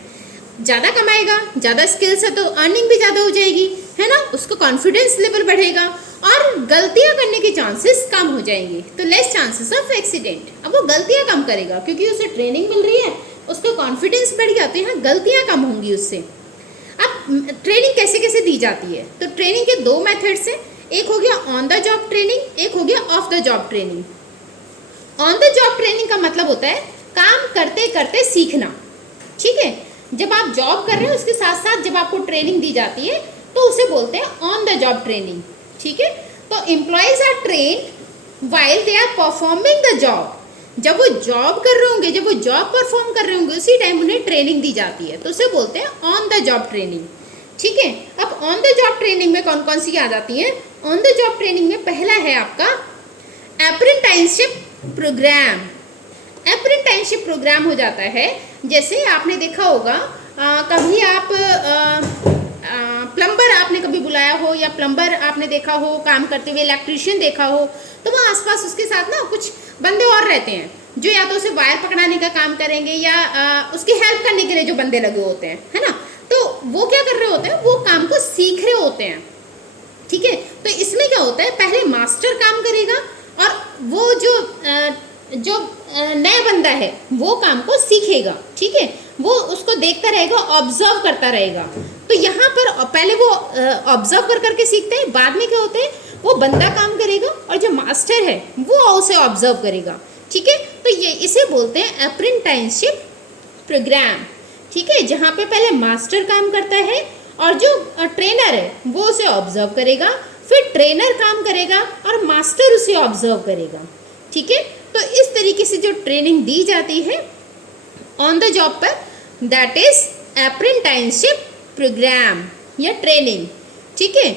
ज़्यादा कमाएगा, ज़्यादा स्किल्स है तो अर्निंग भी ज़्यादा हो जाएगी, है ना। उसका कॉन्फिडेंस लेवल बढ़ेगा और गलतियां करने के चांसेस कम हो जाएंगे, तो लेस चांसेस ऑफ एक्सीडेंट। अब वो गलतियां कम करेगा क्योंकि उसे ट्रेनिंग मिल रही है, उसका कॉन्फिडेंस बढ़ गया, तो यहाँ गलतियां कम होंगी उससे। अब ट्रेनिंग कैसे कैसे दी जाती है, तो ट्रेनिंग के दो मेथड्स हैं। एक हो गया ऑन द जॉब ट्रेनिंग, एक हो गया of the job training. On the job training का मतलब होता है काम करते करते सीखना। ठीक है, जब आप जॉब कर रहे हैं उसके साथ साथ जब आपको ट्रेनिंग दी जाती है तो उसे बोलते हैं ऑन द जॉब ट्रेनिंग। ठीक है, तो employees are trained while they are performing the job. जब वो जॉब कर रहे होंगे, जब वो जॉब परफॉर्म कर रहे होंगे, उसी टाइम उन्हें ट्रेनिंग दी जाती है, तो उसे बोलते हैं ऑन द जॉब ट्रेनिंग। ठीक है, अब ऑन द जॉब ट्रेनिंग में कौन कौन सी आ जाती है। ऑन द जॉब ट्रेनिंग में पहला है आपका अप्रेंटिसशिप प्रोग्राम। अप्रेंटिसशिप प्रोग्राम हो जाता है, जैसे आपने देखा होगा कभी आप प्लम्बर आपने कभी बुलाया हो या प्लम्बर आपने देखा हो काम करते हुए, इलेक्ट्रीशियन देखा हो, तो वहाँ आसपास उसके साथ ना कुछ बंदे और रहते हैं जो या तो उसे वायर पकड़ाने का काम करेंगे या उसकी हेल्प करने के लिए जो बंदे लगे होते हैं, है ना। तो वो क्या कर रहे होते हैं, वो काम को सीख रहे होते हैं। ठीक है, तो इसमें क्या होता है, पहले मास्टर काम करेगा और वो जो नया बंदा है वो काम को सीखेगा। ठीक है, वो उसको देखता रहेगा, ऑब्जर्व करता रहेगा। तो यहाँ पर पहले वो ऑब्जर्व कर करके सीखते हैं, बाद में क्या होता है वो बंदा काम करेगा और जो मास्टर है वो उसे ऑब्जर्व करेगा। ठीक है, तो तो ये इसे बोलते हैं अप्रेंटिसशिप प्रोग्राम। ठीक है, जहाँ पे पहले मास्टर काम करता है और जो ट्रेनर है वो उसे ऑब्जर्व करेगा, फिर ट्रेनर काम करेगा और मास्टर उसे ऑब्जर्व करेगा। ठीक है, तो इस तरीके से जो ट्रेनिंग दी जाती है ऑन द जॉब पर, दैट इज अप्रेंटिसशिप प्रोग्राम या ट्रेनिंग। ठीक है,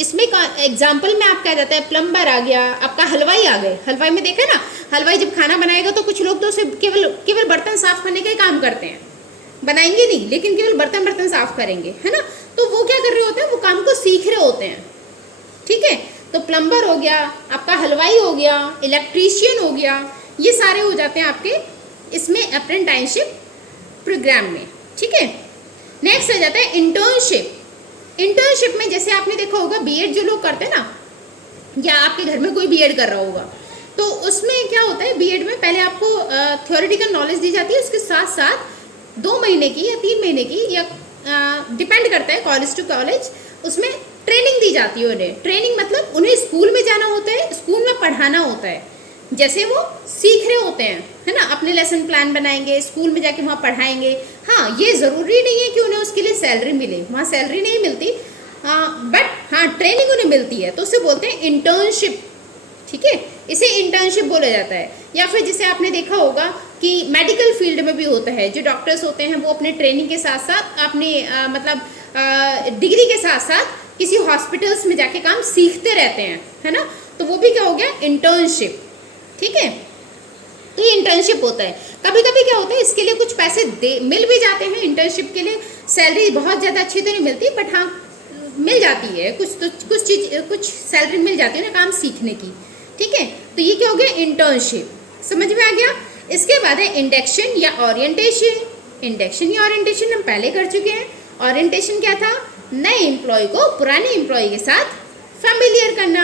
इसमें एग्जाम्पल में आपका आ जाता है प्लम्बर आ गया, आपका हलवाई आ गए। हलवाई में देखा ना, हलवाई जब खाना बनाएगा तो कुछ लोग तो उसे केवल बर्तन साफ करने का ही काम करते हैं, बनाएंगे नहीं, लेकिन केवल बर्तन साफ करेंगे, है ना। तो वो क्या कर रहे होते हैं, वो काम को सीख रहे होते हैं। ठीक है, तो प्लम्बर हो गया, आपका हलवाई हो गया, इलेक्ट्रीशियन हो गया, ये सारे हो जाते हैं आपके इसमें अप्रेंटिसशिप प्रोग्राम में। ठीक है, नेक्स्ट आ जाता है इंटर्नशिप। इंटर्नशिप में जैसे आपने देखा होगा बीएड जो लोग करते हैं ना, या आपके घर में कोई बीएड कर रहा होगा, तो उसमें क्या होता है, बीएड में पहले आपको थ्योरेटिकल नॉलेज दी जाती है, उसके साथ साथ 2 महीने की या 3 महीने की या डिपेंड करता है कॉलेज टू कॉलेज, उसमें ट्रेनिंग दी जाती है उन्हें। ट्रेनिंग मतलब उन्हें स्कूल में जाना होता है, स्कूल में पढ़ाना होता है, जैसे वो सीख रहे होते हैं, है ना, अपने लेसन प्लान बनाएंगे, स्कूल में जाके वहाँ पढ़ाएंगे। हाँ, ये ज़रूरी नहीं है कि उन्हें उसके लिए सैलरी मिले, वहाँ सैलरी नहीं मिलती, बट हाँ ट्रेनिंग उन्हें मिलती है, तो उसे बोलते हैं इंटर्नशिप। ठीक है, इसे इंटर्नशिप बोला जाता है। या फिर जैसे आपने देखा होगा कि मेडिकल फील्ड में भी होता है, जो डॉक्टर्स होते हैं वो अपने ट्रेनिंग के साथ साथ अपने डिग्री के साथ साथ किसी हॉस्पिटल्स में जाके काम सीखते रहते हैं, है ना, तो वो भी क्या हो गया, इंटर्नशिप। ठीक है, तो ये इंटर्नशिप होता है। कभी कभी क्या होता है, इसके लिए कुछ पैसे मिल भी जाते हैं, इंटर्नशिप के लिए सैलरी बहुत ज़्यादा अच्छी तो नहीं मिलती, बट हाँ मिल जाती है, कुछ सैलरी मिल जाती है ना काम सीखने की। ठीक है, तो ये क्या हो गया, इंटर्नशिप। समझ में आ गया। इसके बाद है इंडक्शन या ओरिएंटेशन। इंडक्शन या ओरिएंटेशन हम पहले कर चुके हैं। ओरिएंटेशन क्या था, नए एम्प्लॉय को पुराने एम्प्लॉय के साथ फैमिलियर करना,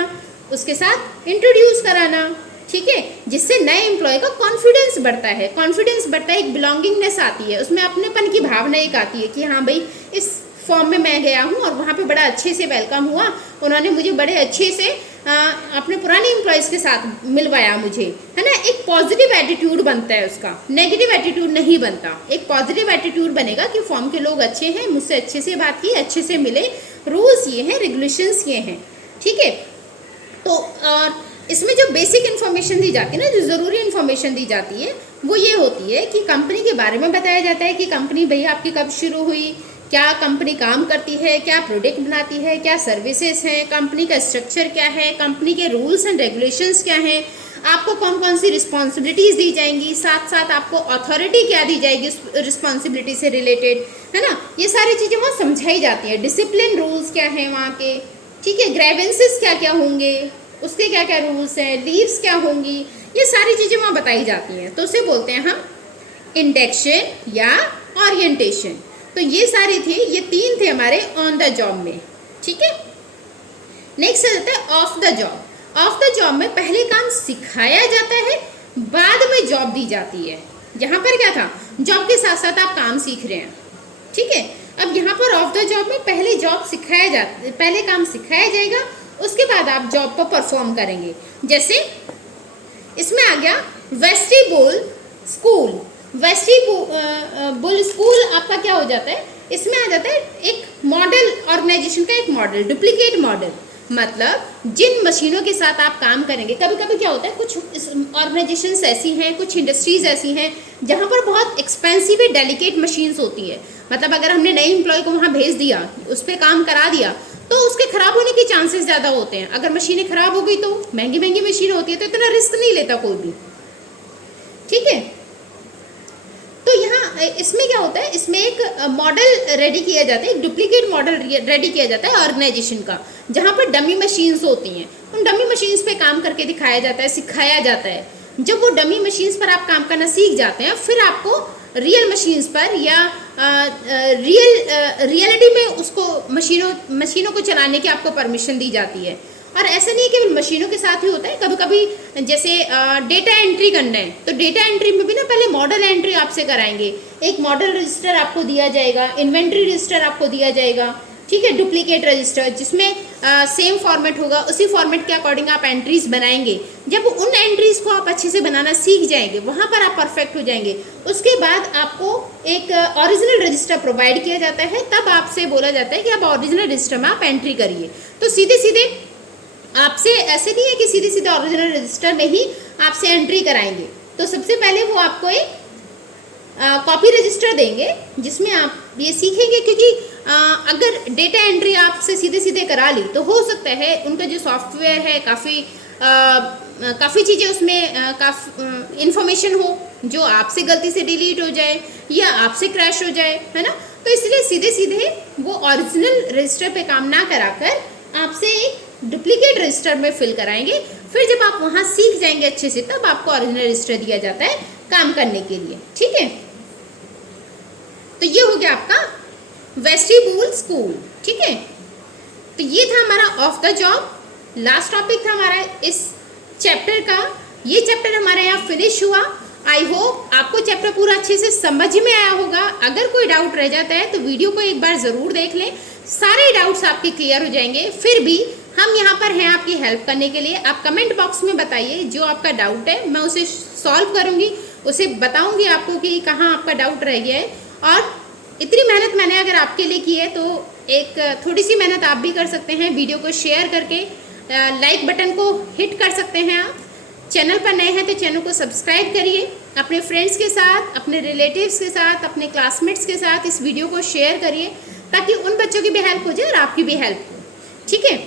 उसके साथ इंट्रोड्यूस कराना। ठीक है, जिससे नए एम्प्लॉय का कॉन्फिडेंस बढ़ता है, एक बिलोंगिंगनेस आती है, उसमें अपनेपन की भावना एक आती है कि हाँ भाई इस फॉर्म में मैं गया हूँ और वहाँ पे बड़ा अच्छे से वेलकम हुआ, उन्होंने मुझे बड़े अच्छे से अपने पुराने एम्प्लॉयज़ के साथ मिलवाया मुझे, है ना। एक पॉजिटिव एटीट्यूड बनता है उसका, नेगेटिव एटीट्यूड नहीं बनता। एक पॉजिटिव एटीट्यूड बनेगा कि फॉर्म के लोग अच्छे हैं, मुझसे अच्छे से बात की, अच्छे से मिले, रूल्स ये हैं, रेगुलेशंस ये हैं। ठीक है, तो इसमें जो बेसिक इन्फॉर्मेशन दी जाती है ना, जो ज़रूरी इन्फॉर्मेशन दी जाती है वो ये होती है कि कंपनी के बारे में बताया जाता है कि कंपनी भैया आपकी कब शुरू हुई, क्या कंपनी काम करती है, क्या प्रोडक्ट बनाती है, क्या सर्विसेज हैं, कंपनी का स्ट्रक्चर क्या है, कंपनी के रूल्स एंड रेगुलेशंस क्या हैं, आपको कौन कौन सी रिस्पॉन्सिबिलिटीज़ दी जाएंगी, साथ साथ आपको अथॉरिटी क्या दी जाएगी उस रिस्पॉन्सिबिलिटी से रिलेटेड, है ना। ये सारी चीज़ें वहाँ समझाई जाती है। डिसिप्लिन रूल्स क्या हैं वहाँ के, ठीक है, ग्रेवेंसेस क्या क्या होंगे, उसके क्या क्या रूल्स हैं, लीव्स क्या होंगी, ये सारी चीज़ें वहाँ बताई जाती हैं। तो उसे बोलते हैं हम इंडक्शन या ओरिएंटेशन। तो ये सारी थी, ये 3 थे हमारे ऑन द जॉब में। ठीक है, नेक्स्ट आ जाता है of the job. Of the job में पहले काम सिखाया जाता है, बाद में जॉब दी जाती है। यहाँ पर क्या था, जॉब के साथ साथ आप काम सीख रहे हैं। ठीक है, अब यहाँ पर ऑफ द जॉब में पहले पहले काम सिखाया जाएगा, उसके बाद आप जॉब पर परफॉर्म करेंगे। जैसे इसमें आ गया वेस्टिब्यूल स्कूल। वेस्टिब्यूल स्कूल आपका क्या हो जाता है, इसमें आ जाता है एक मॉडल, ऑर्गेनाइजेशन का एक मॉडल, डुप्लीकेट मॉडल। मतलब जिन मशीनों के साथ आप काम करेंगे, कभी कभी क्या होता है, कुछ ऑर्गेनाइजेशंस ऐसी हैं, कुछ इंडस्ट्रीज ऐसी हैं जहाँ पर बहुत एक्सपेंसिव है, डेलिकेट मशीन्स होती है। मतलब अगर हमने नए एम्प्लॉय को वहाँ भेज दिया, उस पर काम करा दिया, तो उसके खराब होने के चांसेस ज़्यादा होते हैं। अगर मशीनें खराब हो गई तो महंगी मशीन होती है, तो इतना रिस्क नहीं लेता कोई भी। ठीक है, तो यहाँ इसमें क्या होता है, इसमें एक मॉडल रेडी किया जाता है, एक डुप्लीकेट मॉडल रेडी किया जाता है ऑर्गेनाइजेशन का, जहाँ पर डमी मशीन्स होती हैं। उन डमी मशीन्स पे काम करके दिखाया जाता है, सिखाया जाता है। जब वो डमी मशीन्स पर आप काम करना सीख जाते हैं, फिर आपको रियल मशीन्स पर या रियलिटी में उसको मशीनों को चलाने की आपको परमिशन दी जाती है। और ऐसा नहीं है केवल मशीनों के साथ ही होता है, कभी कभी जैसे डेटा एंट्री करना है, तो डेटा एंट्री में भी ना पहले मॉडल एंट्री आपसे कराएंगे। एक मॉडल रजिस्टर आपको दिया जाएगा, इन्वेंट्री रजिस्टर आपको दिया जाएगा। ठीक है, डुप्लीकेट रजिस्टर जिसमें सेम फॉर्मेट होगा, उसी फॉर्मेट के अकॉर्डिंग आप एंट्रीज बनाएंगे। जब उन एंट्रीज को आप अच्छे से बनाना सीख जाएंगे, वहाँ पर आप परफेक्ट हो जाएंगे, उसके बाद आपको एक ओरिजिनल रजिस्टर प्रोवाइड किया जाता है। तब आपसे बोला जाता है कि आप ओरिजिनल रजिस्टर में आप एंट्री करिए। तो सीधे सीधे आपसे ऐसे नहीं है कि सीधे सीधे ओरिजिनल रजिस्टर में ही आपसे एंट्री कराएंगे। तो सबसे पहले वो आपको एक कॉपी रजिस्टर देंगे जिसमें आप ये सीखेंगे, क्योंकि अगर डेटा एंट्री आपसे सीधे सीधे करा ली तो हो सकता है उनका जो सॉफ्टवेयर है काफ़ी चीज़ें उसमें काफ़ी इन्फॉर्मेशन हो जो आपसे गलती से डिलीट हो जाए या आपसे क्रैश हो जाए, है ना। तो इसलिए सीधे सीधे वो ओरिजिनल रजिस्टर पे काम ना कराकर आपसे एक डुप्लीकेट रजिस्टर में फिल कराएंगे। फिर जब आप वहाँ सीख जाएंगे अच्छे से, तब आपको ओरिजिनल रजिस्टर दिया जाता है काम करने के लिए, ठीक है। तो ये हो गया आपका वेस्टिब्यूल स्कूल, ठीक है। तो ये था हमारा of the job, last topic था हमारा इस चैप्टर का। ये चैप्टर हमारे यहाँ फिनिश हुआ। आई होप आपको चैप्टर पूरा अच्छे से समझ में आया होगा। अगर कोई डाउट रह जाता है तो वीडियो को एक बार ज़रूर देख लें, सारे डाउट्स आपके क्लियर हो जाएंगे। फिर भी हम यहाँ पर हैं आपकी हेल्प करने के लिए। आप कमेंट बॉक्स में बताइए जो आपका डाउट है, मैं उसे सॉल्व करूँगी, उसे बताऊँगी आपको कि कहाँ आपका डाउट रह गया है। और इतनी मेहनत मैंने अगर आपके लिए की है तो एक थोड़ी सी मेहनत आप भी कर सकते हैं। वीडियो को शेयर करके लाइक बटन को हिट कर सकते हैं आप। चैनल पर नए हैं तो चैनल को सब्सक्राइब करिए। अपने फ्रेंड्स के साथ, अपने रिलेटिव्स के साथ, अपने क्लासमेट्स के साथ इस वीडियो को शेयर करिए ताकि उन बच्चों की भी हेल्प हो जाए और आपकी भी हेल्प हो, ठीक है।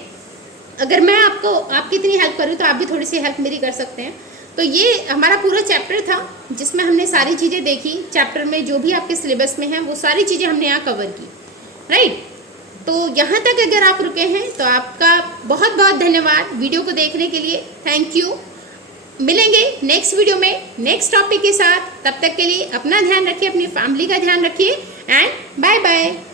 अगर मैं आपकी इतनी हेल्प करूँ तो आप भी थोड़ी सी हेल्प मेरी कर सकते हैं। तो ये हमारा पूरा चैप्टर था जिसमें हमने सारी चीज़ें देखी। चैप्टर में जो भी आपके सिलेबस में है वो सारी चीज़ें हमने यहाँ कवर की, राइट। तो यहाँ तक अगर आप रुके हैं तो आपका बहुत बहुत धन्यवाद वीडियो को देखने के लिए। Thank you. मिलेंगे नेक्स्ट वीडियो में नेक्स्ट टॉपिक के साथ। तब तक के लिए अपना ध्यान रखिए, अपनी फैमिली का ध्यान रखिए एंड बाय बाय।